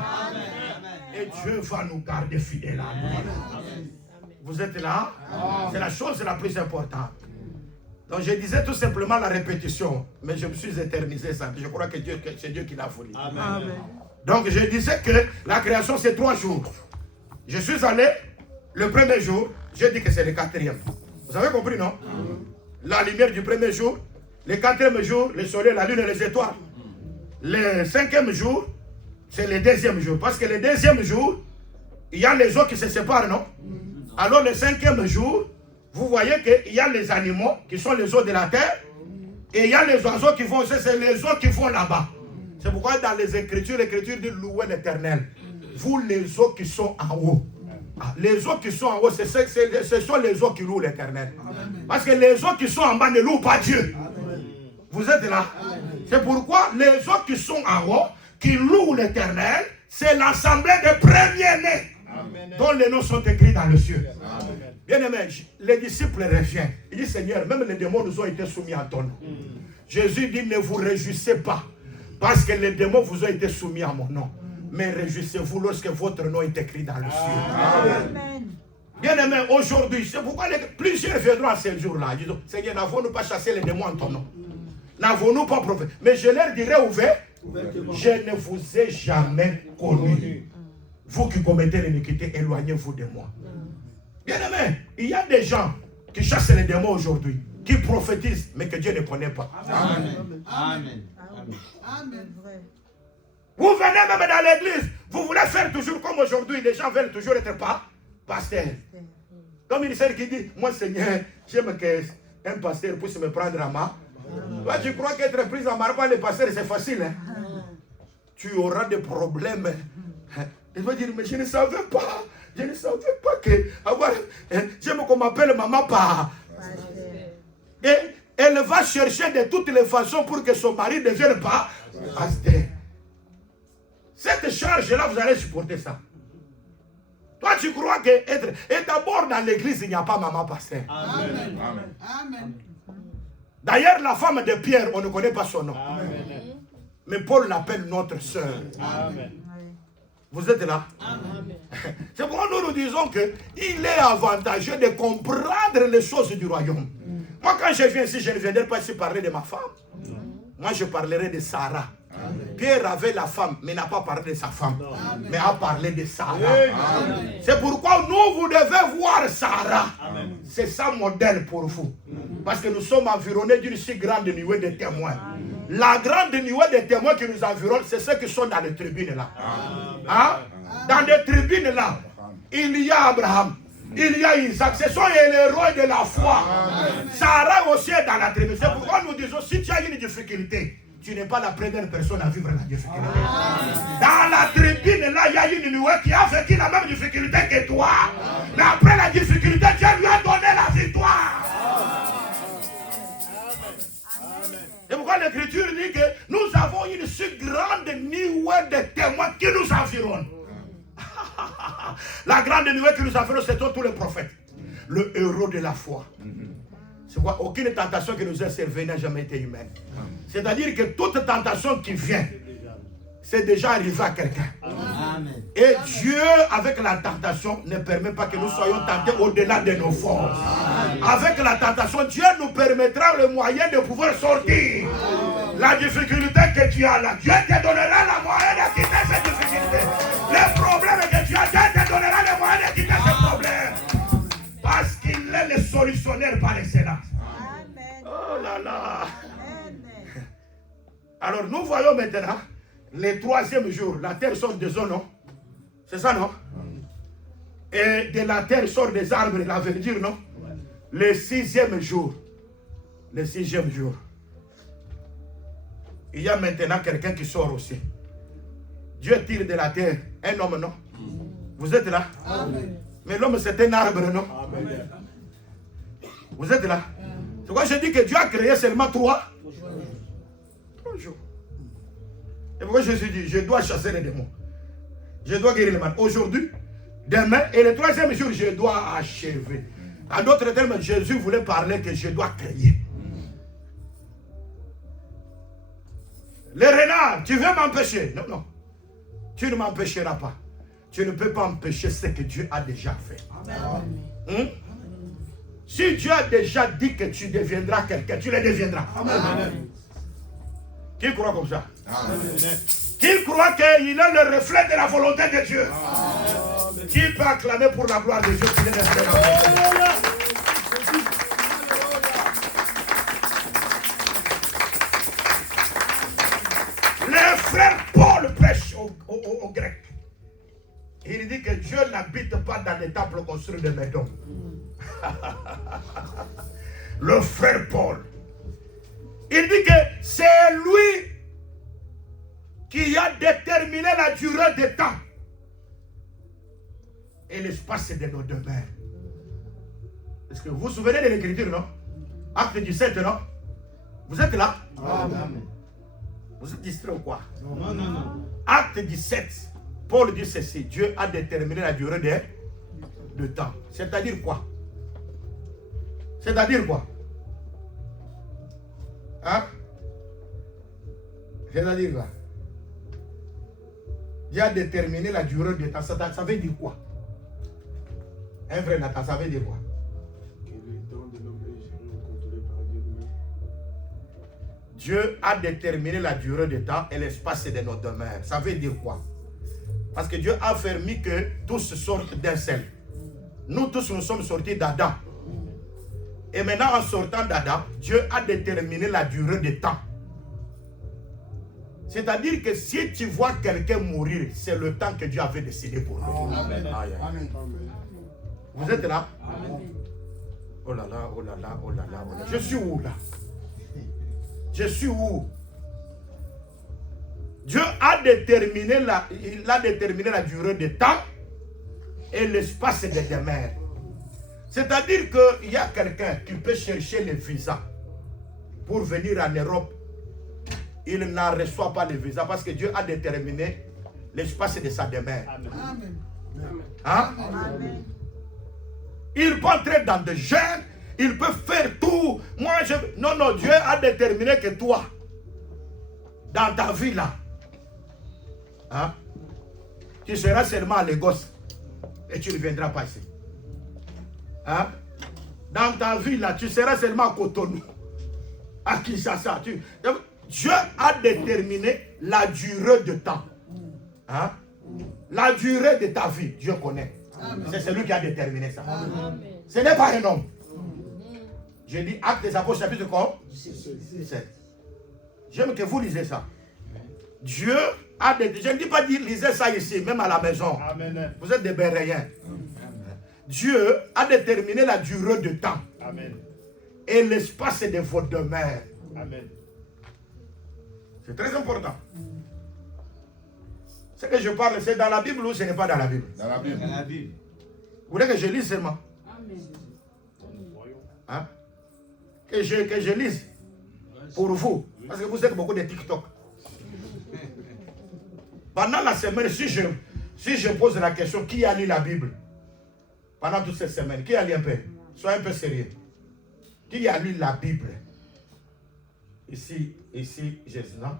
Et Dieu va nous garder fidèles à lui. Vous êtes là? C'est la chose la plus importante. Donc je disais tout simplement la répétition, mais je me suis éternisé ça. Je crois que c'est Dieu qui l'a voulu. Amen. Donc je disais que la création c'est 3 jours. Je suis allé le premier jour, j'ai dit que c'est le 4e. Vous avez compris, non? La lumière du premier jour, le 4e jour, le soleil, la lune et les étoiles. Le 5e jour, c'est le 2e jour. Parce que le 2e jour, il y a les eaux qui se séparent, non? Alors le 5e jour, vous voyez qu'il y a les animaux qui sont les eaux de la terre. Et il y a les oiseaux qui vont, c'est les eaux qui vont là-bas. C'est pourquoi dans les Écritures dit louer l'Éternel. Vous les eaux qui sont en haut. Les eaux qui sont en haut, ce sont les eaux qui louent l'Éternel. Parce que les eaux qui sont en bas ne louent pas Dieu. Vous êtes là? C'est pourquoi les eaux qui sont en haut, qui louent l'Éternel, c'est l'assemblée des premiers-nés dont les noms sont écrits dans le ciel. Bien aimé, les disciples reviennent. Ils disent, Seigneur, même les démons nous ont été soumis à ton nom. Jésus dit, ne vous réjouissez pas, parce que les démons vous ont été soumis à mon nom. Mais réjouissez-vous lorsque votre nom est écrit dans le ciel. Amen. Bien aimé, aujourd'hui, c'est pourquoi plusieurs viendront à ce jour-là. Ils disent, Seigneur, n'avons-nous pas chassé les démons en ton nom? N'avons-nous pas prophétisé? Mais je leur dirai ouvert, je ne vous ai jamais connu. Vous qui commettez l'iniquité, éloignez-vous de moi. Bien aimé, il y a des gens qui chassent les démons aujourd'hui, qui prophétisent, mais que Dieu ne connaît pas. Amen. Amen. Amen. Vous venez même dans l'église, vous voulez faire toujours comme aujourd'hui, les gens veulent toujours être pasteur. Comme une sœur qui dit, moi Seigneur, j'aime qu'un pasteur puisse me prendre en main. Toi, tu crois qu'être pris en main par les pasteurs, c'est facile. Hein? Tu auras des problèmes. Il va dire, mais je ne savais pas. Je ne savais pas que j'aime qu'on m'appelle maman par. Et elle va chercher de toutes les façons pour que son mari ne devienne pas pasteur. Cette charge-là, vous allez supporter ça. Toi, tu crois que être. Et d'abord, dans l'église, il n'y a pas maman pasteur. Amen. Amen. D'ailleurs, la femme de Pierre, on ne connaît pas son nom. Amen. Mais Paul l'appelle notre sœur. Amen. Vous êtes là? Amen. C'est pourquoi nous disons qu'il est avantageux de comprendre les choses du royaume. Moi, quand je viens ici, je ne viendrai pas ici parler de ma femme. Moi, je parlerai de Sarah. Amen. Pierre avait la femme, mais n'a pas parlé de sa femme, mais a parlé de Sarah. C'est pourquoi nous, vous devez voir Sarah. C'est ça modèle pour vous. Parce que nous sommes environnés d'une si grande nuée de témoins. La grande nuée de témoins qui nous environnent, c'est ceux qui sont dans les tribunes là. Hein? Dans les tribunes là, il y a Abraham, il y a Isaac, ce sont les héros de la foi. Sarah aussi est dans la tribune. C'est pourquoi nous disons, si tu as une difficulté, tu n'es pas la première personne à vivre la difficulté. Dans la tribune, là, il y a une nuée qui a vécu la même difficulté que toi. Mais après la difficulté, Dieu lui a donné la victoire. C'est pourquoi l'Écriture dit que nous avons une si grande nuée de témoins qui nous environnent. La grande nuée qui nous environne, c'est tous les prophètes. Le héros de la foi. C'est quoi? Aucune tentation qui nous est servie n'a jamais été humaine. C'est-à-dire que toute tentation qui vient, c'est déjà arrivé à quelqu'un. Et Dieu, avec la tentation, ne permet pas que nous soyons tentés au-delà de nos forces. Avec la tentation, Dieu nous permettra le moyen de pouvoir sortir. La difficulté que tu as là, Dieu te donnera la moyen de quitter cette difficulté. Le problème que tu as, Dieu te donnera le moyen de quitter ce problème. Alors, nous voyons maintenant, le troisième jour, la terre sort des eaux, non? C'est ça, non? Et de la terre sort des arbres, la verdure, non? Le sixième jour. Le sixième jour. Il y a maintenant quelqu'un qui sort aussi. Dieu tire de la terre un homme, non? Vous êtes là? Amen. Mais l'homme, c'est un arbre, non? Amen. Vous êtes là? C'est pourquoi je dis que Dieu a créé seulement 3 jours. Et pourquoi Jésus dit, je dois chasser les démons. Je dois guérir les malades. Aujourd'hui, demain, et le troisième jour, je dois achever. En d'autres termes, Jésus voulait parler que je dois créer. Les renards, tu veux m'empêcher? Non, non. Tu ne m'empêcheras pas. Tu ne peux pas empêcher ce que Dieu a déjà fait. Amen. Si Dieu a déjà dit que tu deviendras quelqu'un, tu le deviendras. Amen. Qui croit comme ça? Amen. Qui croit qu'il est le reflet de la volonté de Dieu? Qui peut acclamer pour la gloire de Dieu qu'il est le reflet de la volonté de Dieu? Le frère Paul prêche aux Grecs. Il dit que Dieu n'habite pas dans les temples construits de Médon. Le frère Paul. Il dit que c'est lui qui a déterminé la durée des temps et l'espace de nos demeures. Est-ce que vous vous souvenez de l'écriture, non? Acte 17, non? Vous êtes là? Amen. Vous êtes distrait ou quoi? Non, non, non. Acte 17, Paul dit ceci: Dieu a déterminé la durée de temps. C'est-à-dire quoi? C'est-à-dire quoi? Hein? C'est-à-dire quoi? Dieu a déterminé la durée de temps. Ça veut dire quoi? Un vrai Nathan, ça veut dire quoi? Que le temps de l'homme est géré ou contrôlé par Dieu lui-même. Dieu a déterminé la durée de temps et l'espace de nos demeures. Ça veut dire quoi? Parce que Dieu a permis que tous sortent d'un seul. Nous tous, nous sommes sortis d'Adam. Et maintenant, en sortant d'Adam, Dieu a déterminé la durée de temps. C'est-à-dire que si tu vois quelqu'un mourir, c'est le temps que Dieu avait décidé pour lui. Amen. Aïe, aïe. Amen. Vous êtes là? Amen. Oh là là, oh là là, oh là là, oh là là. Je suis où là? Je suis où? Dieu a déterminé la durée de temps et l'espace des demeures. C'est-à-dire qu'il y a quelqu'un qui peut chercher le visa pour venir en Europe. Il n'en reçoit pas le visa parce que Dieu a déterminé l'espace de sa demeure. Amen. Hein? Amen. Il peut entrer dans des jeûnes, il peut faire tout. Non, non, Dieu a déterminé que toi, dans ta vie là, hein, tu seras seulement à Lagos et tu ne viendras pas ici. Hein? Dans ta vie là, tu seras seulement à Cotonou, à Kinshasa. Dieu a déterminé la durée de temps. Hein? La durée de ta vie, Dieu connaît. C'est celui qui a déterminé ça. Amen. Ce n'est pas un homme. J'ai dit Actes des Apôtres chapitre quoi? 17. J'aime que vous lisez ça. Dieu a déterminé. Je ne dis pas dire lisez ça ici, même à la maison. Amen. Vous êtes des Béréens. Dieu a déterminé la durée de temps Amen. et l'espace de vos demeures. Amen. C'est très important. Ce que je parle, c'est dans la Bible ou ce n'est pas dans la Bible? Dans la Bible. Dans la Bible. Vous voulez que je lise seulement? Amen. Hein? Que je lise pour vous. Parce que vous êtes beaucoup de TikTok. Pendant la semaine, si je pose la question, qui a lu la Bible? Pendant toute cette semaine, qui a lu un peu? Soyez un peu sérieux. Qui a lu la Bible? Ici, Jésus, non?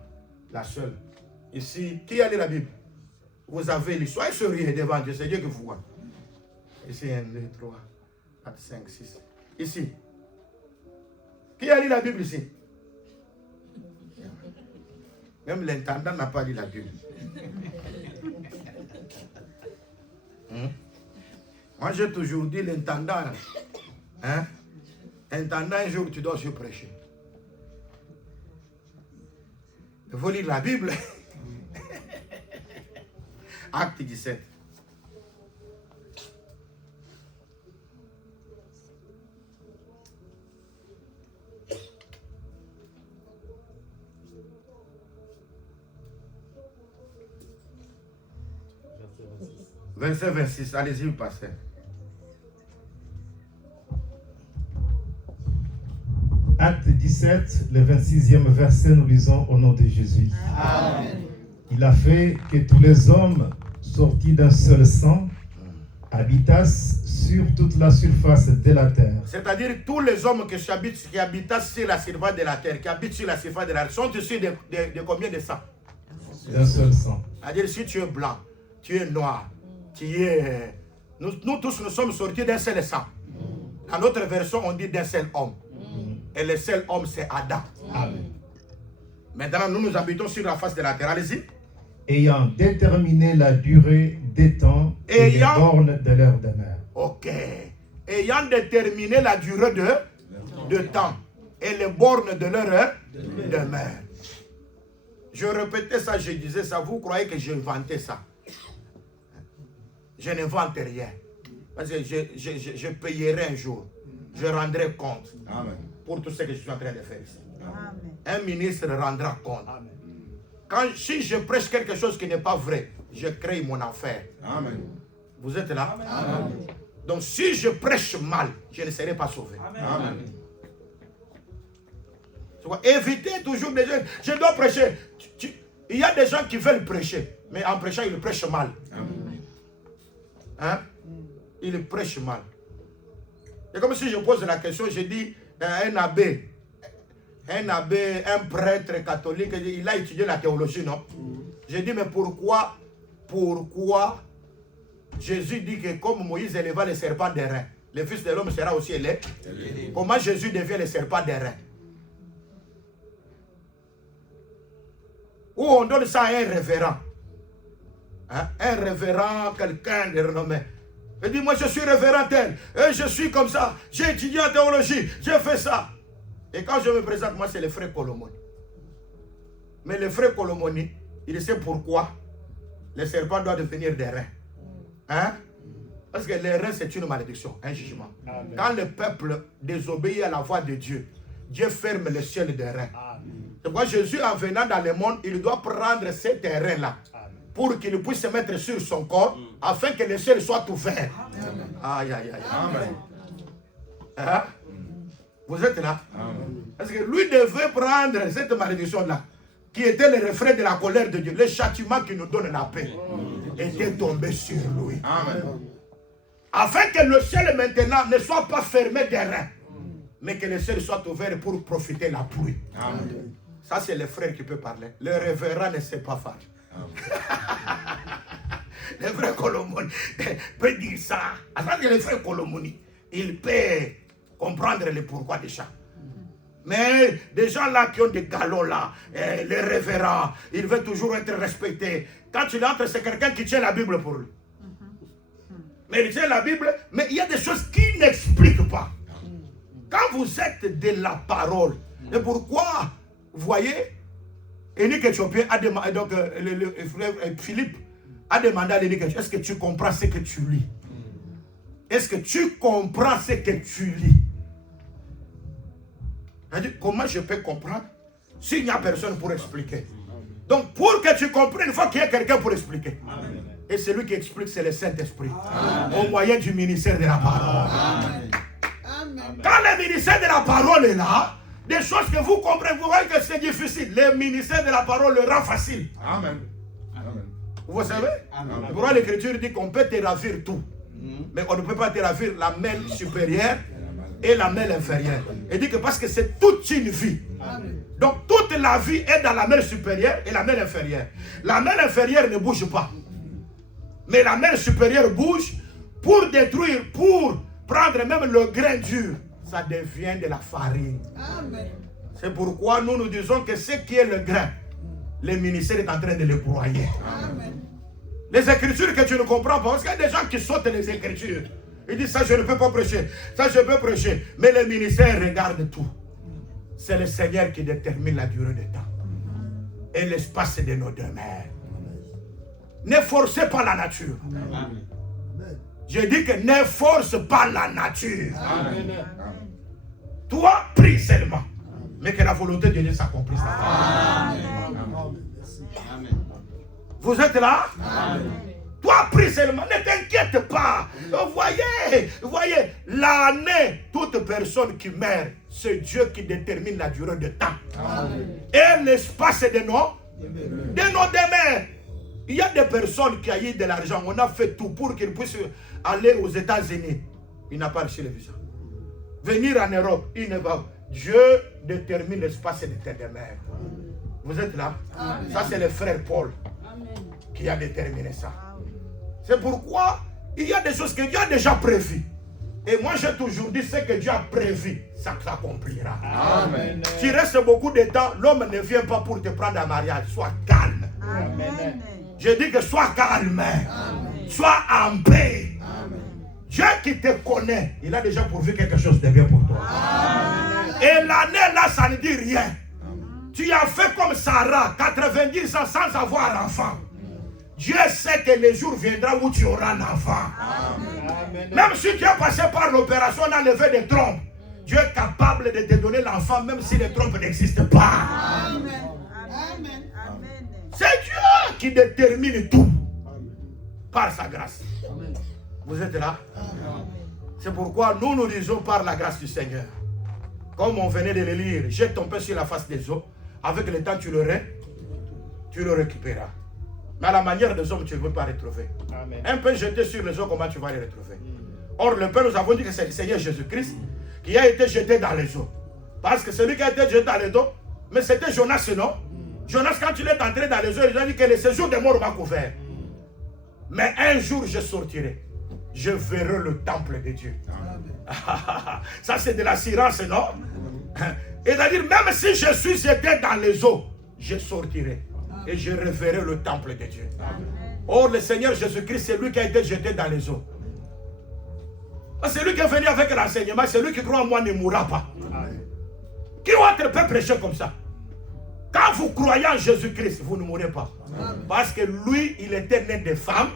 La seule. Ici, qui a lu la Bible? Vous avez lu. Soyez sérieux devant Dieu, c'est Dieu que vous voyez. Ici, 1, 2, 3, 4, 5, 6. Ici. Qui a lu la Bible ici? Même l'intendant n'a pas lu la Bible. Moi, j'ai toujours dit l'intendant. Hein? Intendant, un jour, tu dois se prêcher. Il faut lire la Bible. Acte 17. Verset 26, allez-y, vous passez. Acte 17, le 26e verset, nous lisons au nom de Jésus. Amen. Il a fait que tous les hommes sortis d'un seul sang habitassent sur toute la surface de la terre. C'est-à-dire tous les hommes qui habitent sur la surface de la terre, qui habitent sur la surface de la terre, sont issus de combien de sang? D'un seul sang. C'est-à-dire si tu es blanc, tu es noir, tu es... Nous tous, nous sommes sortis d'un seul sang. Dans notre version, on dit d'un seul homme. Et le seul homme, c'est Adam. Amen. Maintenant, nous habitons sur la face de la terre. Allez-y. Ayant déterminé la durée des temps et les bornes de leur demeure. Ok. Ayant déterminé la durée de temps et les bornes de leur demeure. Je répétais ça, je disais ça. Vous croyez que j'ai inventé ça? Je n'invente rien. Parce que je payerai un jour. Je rendrai compte. Amen. Pour tout ce que je suis en train de faire ici. Amen. Un ministre rendra compte. Si je prêche quelque chose qui n'est pas vrai, je crée mon enfer. Amen. Vous êtes là? Amen. Donc si je prêche mal, je ne serai pas sauvé. Amen. Évitez toujours des gens. Je dois prêcher. Il y a des gens qui veulent prêcher, mais en prêchant, ils prêchent mal. Hein? Ils prêchent mal. C'est comme si je pose la question, je dis un abbé, un prêtre catholique, il a étudié la théologie, non? Je dis, mais pourquoi Jésus dit que comme Moïse éleva le serpent d'airain, le Fils de l'homme sera aussi élevé? Comment Jésus devient le serpent d'airain? Ou on donne ça à un révérend. Hein? Un révérend, quelqu'un de renommé. Il dit, moi je suis révérend tel, et je suis comme ça, j'ai étudié en théologie, j'ai fait ça. Et quand je me présente, moi c'est le frère Colomoni. Mais le frère Colomoni, il sait pourquoi le serpent doit devenir des reins. Hein? Parce que les reins c'est une malédiction, un jugement. Amen. Quand le peuple désobéit à la voix de Dieu, Dieu ferme le ciel des reins. C'est pourquoi Jésus en venant dans le monde, il doit prendre ces terrains-là pour qu'il puisse se mettre sur son corps afin que le ciel soit ouvert. Aïe, aïe, aïe. Amen. Hein? Vous êtes là? Amen. Parce que lui devait prendre cette malédiction-là, qui était le reflet de la colère de Dieu, le châtiment qui nous donne la paix, était tombé sur lui. Amen. Afin que le ciel maintenant ne soit pas fermé des reins, mais que le ciel soit ouvert pour profiter de la pluie. Amen. Ça, c'est le frère qui peut parler. Le révérend ne sait pas faire. Le frère Colomoni peut dire ça. Parce que le frère Colomoni, il peut comprendre le pourquoi des gens. Mais des gens là qui ont des galons là, les révérends, ils veulent toujours être respectés. Quand tu entres, c'est quelqu'un qui tient la Bible pour lui. Mais il tient la Bible, mais il y a des choses qu'il n'explique pas. Quand vous êtes de la parole, et pourquoi, vous voyez, Énique Éthiopien a demandé, donc Philippe a demandé à l'Énique Éthiopien, est-ce que tu comprends ce que tu lis? Est-ce que tu comprends ce que tu lis? Comment je peux comprendre s'il n'y a personne pour expliquer? Donc pour que tu comprennes, il faut qu'il y ait quelqu'un pour expliquer. Amen. Et celui qui explique, c'est le Saint-Esprit, au moyen du ministère de la parole. Amen. Quand le ministère de la parole est là, des choses que vous comprenez, vous voyez que c'est difficile. Le ministère de la parole le rend facile. Amen. Amen. Vous savez? Pourquoi l'Écriture dit qu'on peut te ravir tout, mais on ne peut pas te ravir la main supérieure et la main inférieure. Il dit que parce que c'est toute une vie. Amen. Donc toute la vie est dans la main supérieure et la main inférieure. La main inférieure ne bouge pas. Mais la main supérieure bouge pour détruire, pour prendre même le grain dur. Ça devient de la farine. C'est pourquoi nous nous disons que ce qui est le grain, le ministère est en train de le broyer. Amen. Les écritures que tu ne comprends pas, parce qu'il y a des gens qui sautent les écritures. Ils disent ça je ne peux pas prêcher, ça je peux prêcher. Mais le ministère regarde tout. C'est le Seigneur qui détermine la durée du temps. et l'espace de nos demeures. Ne forcez pas la nature. Amen. Je dis que ne force pas la nature. Amen. Toi, prie seulement. Mais que la volonté de Dieu s'accomplisse. Amen. Vous êtes là? Amen. Toi, prie seulement. Ne t'inquiète pas. Voyez, l'année, toute personne qui meurt, c'est Dieu qui détermine la durée de temps. Amen. Et l'espace de nos demeures. Il y a des personnes qui ont eu de l'argent. On a fait tout pour qu'ils puissent aller aux États-Unis. Il n'a pas reçu le visa. Venir en Europe, il ne va. Dieu détermine l'espace de tes demeures. Vous êtes là? Amen. Ça, c'est le frère Paul qui a déterminé ça. C'est pourquoi il y a des choses que Dieu a déjà prévues. Et moi, j'ai toujours dit ce que Dieu a prévu, ça s'accomplira. Amen. Tu restes beaucoup de temps, l'homme ne vient pas pour te prendre un mariage. Sois calme. Amen. Je dis que sois calme. Amen. Sois en paix. Amen. Dieu qui te connaît, il a déjà pourvu quelque chose de bien pour toi. Amen. Et l'année là, ça ne dit rien. Tu as fait comme Sarah, 90 ans sans avoir enfant. Dieu sait que le jour viendra où tu auras un enfant. Amen. Même si tu as passé par l'opération d'enlever des trompes, Dieu est capable de te donner l'enfant même si les trompes n'existent pas. Amen. Amen. Amen. C'est Dieu qui détermine tout par sa grâce. Vous êtes là? C'est pourquoi nous disons par la grâce du Seigneur. Comme on venait de le lire, jette ton pain sur la face des eaux. Avec le temps, tu le récupéreras. Mais à la manière des hommes, tu ne veux pas retrouver. Amen. Un pain jeté sur les eaux, comment tu vas les retrouver? Or, le pain, nous avons dit que c'est le Seigneur Jésus-Christ qui a été jeté dans les eaux. Parce que celui qui a été jeté dans les eaux, mais c'était Jonas, non? Jonas, quand il est entré dans les eaux, il a dit que le séjour des morts m'a couvert. Mais un jour, je sortirai. Je verrai le temple de Dieu. Ça, c'est de l'assurance, non? C'est-à-dire, même si je suis jeté dans les eaux, je sortirai. Et je reverrai le temple de Dieu. Or, le Seigneur Jésus-Christ, c'est lui qui a été jeté dans les eaux. C'est lui qui est venu avec l'enseignement. C'est lui qui croit en moi ne mourra pas. Qui autre peut prêcher comme ça? Quand vous croyez en Jésus-Christ, vous ne mourrez pas. Parce que lui, il était né de femme.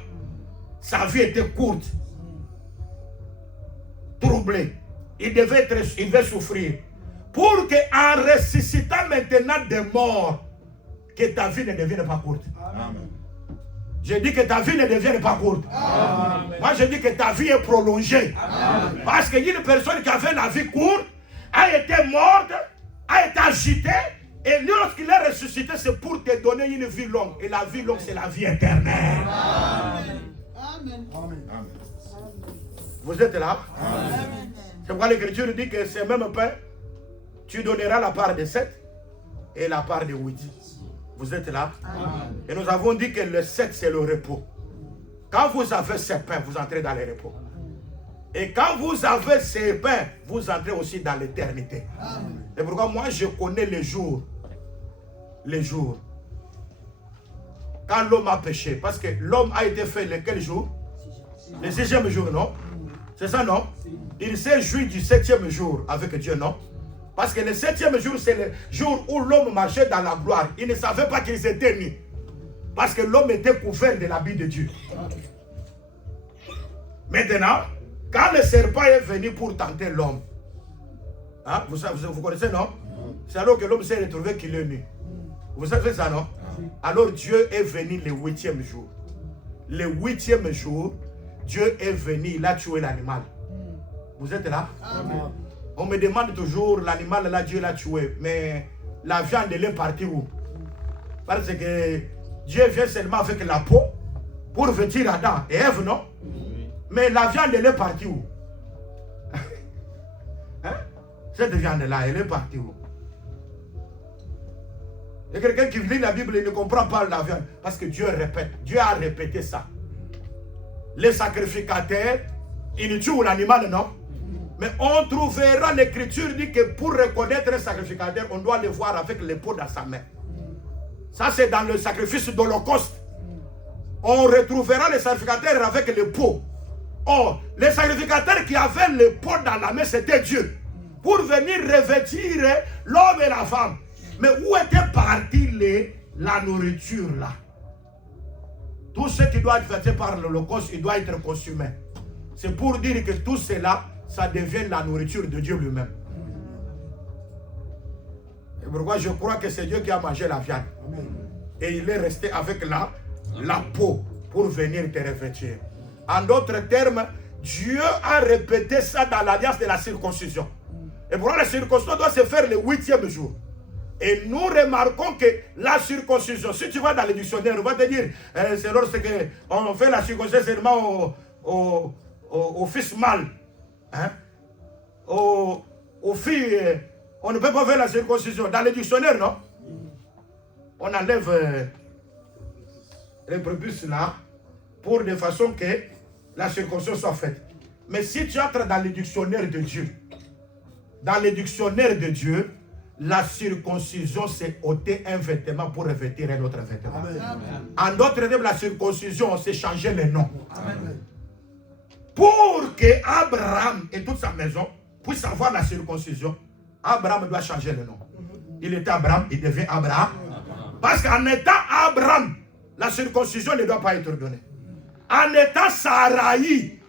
Sa vie était courte. Troublée. Il devait souffrir. Pour qu'en ressuscitant maintenant des morts, que ta vie ne devienne pas courte. Amen. Je dis que ta vie ne devienne pas courte. Amen. Moi, je dis que ta vie est prolongée. Amen. Parce qu'il y a une personne qui avait la vie courte, a été morte, a été agitée, et lorsqu'il est ressuscité, c'est pour te donner une vie longue. Et la vie longue, c'est la vie éternelle. Amen. Amen. Amen. Vous êtes là? Amen. C'est pourquoi l'Écriture dit que c'est même pain, tu donneras la part de 7 et la part de 8. Vous êtes là? Amen. Et nous avons dit que le 7, c'est le repos. Quand vous avez ces pains, vous entrez dans le repos. Et quand vous avez ces pains, vous entrez aussi dans l'éternité. C'est pourquoi moi, je connais les jours. Les jours. Quand l'homme a péché. Parce que l'homme a été fait le quel jour? Le 6e jour, non? C'est ça, non? Il s'est joui du 7e jour avec Dieu, non? Parce que le 7e jour, c'est le jour où l'homme marchait dans la gloire. Il ne savait pas qu'ils étaient nus. Parce que l'homme était couvert de l'habit de Dieu. Maintenant, quand le serpent est venu pour tenter l'homme, hein, vous connaissez, non? C'est alors que l'homme s'est retrouvé qu'il est nu. Vous savez ça, non? Alors Dieu est venu le 8e jour. Le 8e jour, Dieu est venu, il a tué l'animal. Vous êtes là? Amen. On me demande toujours, l'animal là, Dieu l'a tué, mais la viande, elle est partie où? Parce que Dieu vient seulement avec la peau pour vêtir Adam et Ève, non? Mais la viande, elle est partie où? Hein? Cette viande-là, elle est partie où? Il y a quelqu'un qui lit la Bible et ne comprend pas la viande. Parce que Dieu répète. Dieu a répété ça. Les sacrificateurs, ils tuent l'animal, non? Mais on trouvera, l'Écriture dit que pour reconnaître un sacrificateur, on doit le voir avec les peaux dans sa main. Ça, c'est dans le sacrifice d'Holocauste. On retrouvera les sacrificateurs avec les peaux. Or, les sacrificateurs qui avaient les peaux dans la main, c'était Dieu. Pour venir revêtir l'homme et la femme. Mais où étaient partis la nourriture là, tout ce qui doit être fait par l'Holocauste, il doit être consumé. C'est pour dire que tout cela, ça devient la nourriture de Dieu lui-même. Et pourquoi je crois que c'est Dieu qui a mangé la viande. Et il est resté avec la peau pour venir te revêtir. En d'autres termes, Dieu a répété ça dans l'alliance de la circoncision. Et pourquoi la circoncision doit se faire le 8e jour. Et nous remarquons que la circoncision, si tu vas dans le dictionnaire, on va te dire, c'est lorsque on fait la circoncision seulement au fils mâle. Hein? Aux filles, on ne peut pas faire la circoncision. Dans le dictionnaire, non? On enlève les prépuces là, pour de façon que la circoncision soit faite. Mais si tu entres dans le dictionnaire de Dieu, la circoncision, c'est ôter un vêtement pour revêtir un autre vêtement. Amen. En d'autres termes, la circoncision, c'est changer le nom. Amen. Pour que Abraham et toute sa maison puissent avoir la circoncision, Abraham doit changer le nom. Il était Abraham, il devient Abraham. Parce qu'en étant Abraham, la circoncision ne doit pas être donnée. En étant Saraï,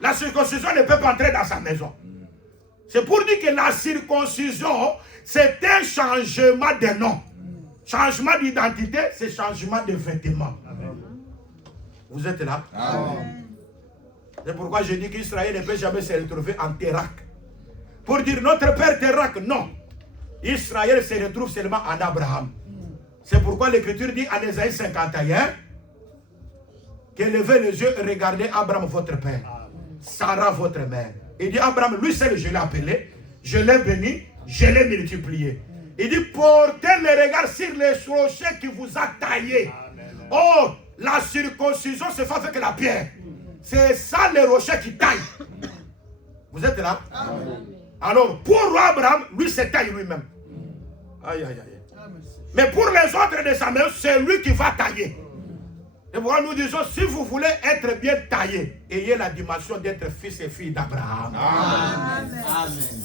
la circoncision ne peut pas entrer dans sa maison. C'est pour dire que la circoncision, c'est un changement de nom. Changement d'identité, c'est changement de vêtements. Amen. Vous êtes là? Amen. C'est pourquoi je dis qu'Israël ne peut jamais se retrouver en Térak. Pour dire notre père Térak, non. Israël se retrouve seulement en Abraham. C'est pourquoi l'Écriture dit en Ésaïe 51 que levez les yeux et regardez Abraham votre père, Sarah votre mère. Il dit Abraham, lui seul je l'ai appelé, je l'ai béni, je l'ai multiplié. Il dit portez les regards sur les rochers qui vous a taillés. Oh, la circoncision se fait avec la pierre. C'est ça les rochers qui taillent. Vous êtes là? Amen. Alors pour Abraham, lui se taille lui-même. Aïe aïe aïe. Mais pour les autres de sa maison, c'est lui qui va tailler. Et pourquoi nous disons, si vous voulez être bien taillé, ayez la dimension d'être fils et fille d'Abraham.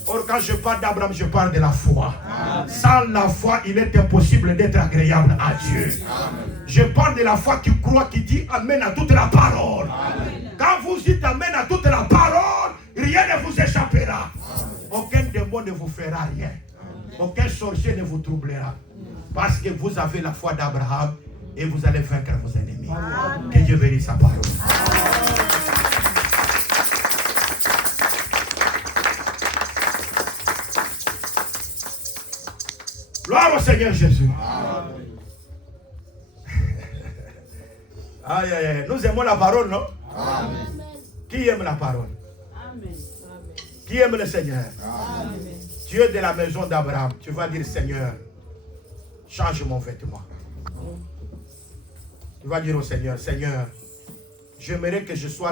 Or, quand je parle d'Abraham, je parle de la foi. Amen. Sans la foi, il est impossible d'être agréable à Dieu. Amen. Je parle de la foi qui croit, qui dit Amen à toute la parole. Amen. Quand vous dites Amen à toute la parole, rien ne vous échappera. Amen. Aucun démon ne vous fera rien. Amen. Aucun sorcier ne vous troublera. Parce que vous avez la foi d'Abraham. Et vous allez vaincre vos ennemis. Amen. Que Dieu bénisse sa parole. Amen. Gloire au Seigneur Jésus. Amen. Aïe, aïe, aïe. Nous aimons la parole, non? Amen. Qui aime la parole? Amen. Qui aime le Seigneur? Amen. Dieu de la maison d'Abraham, tu vas dire Seigneur, change mon vêtement. Tu vas dire au Seigneur, Seigneur, j'aimerais que je sois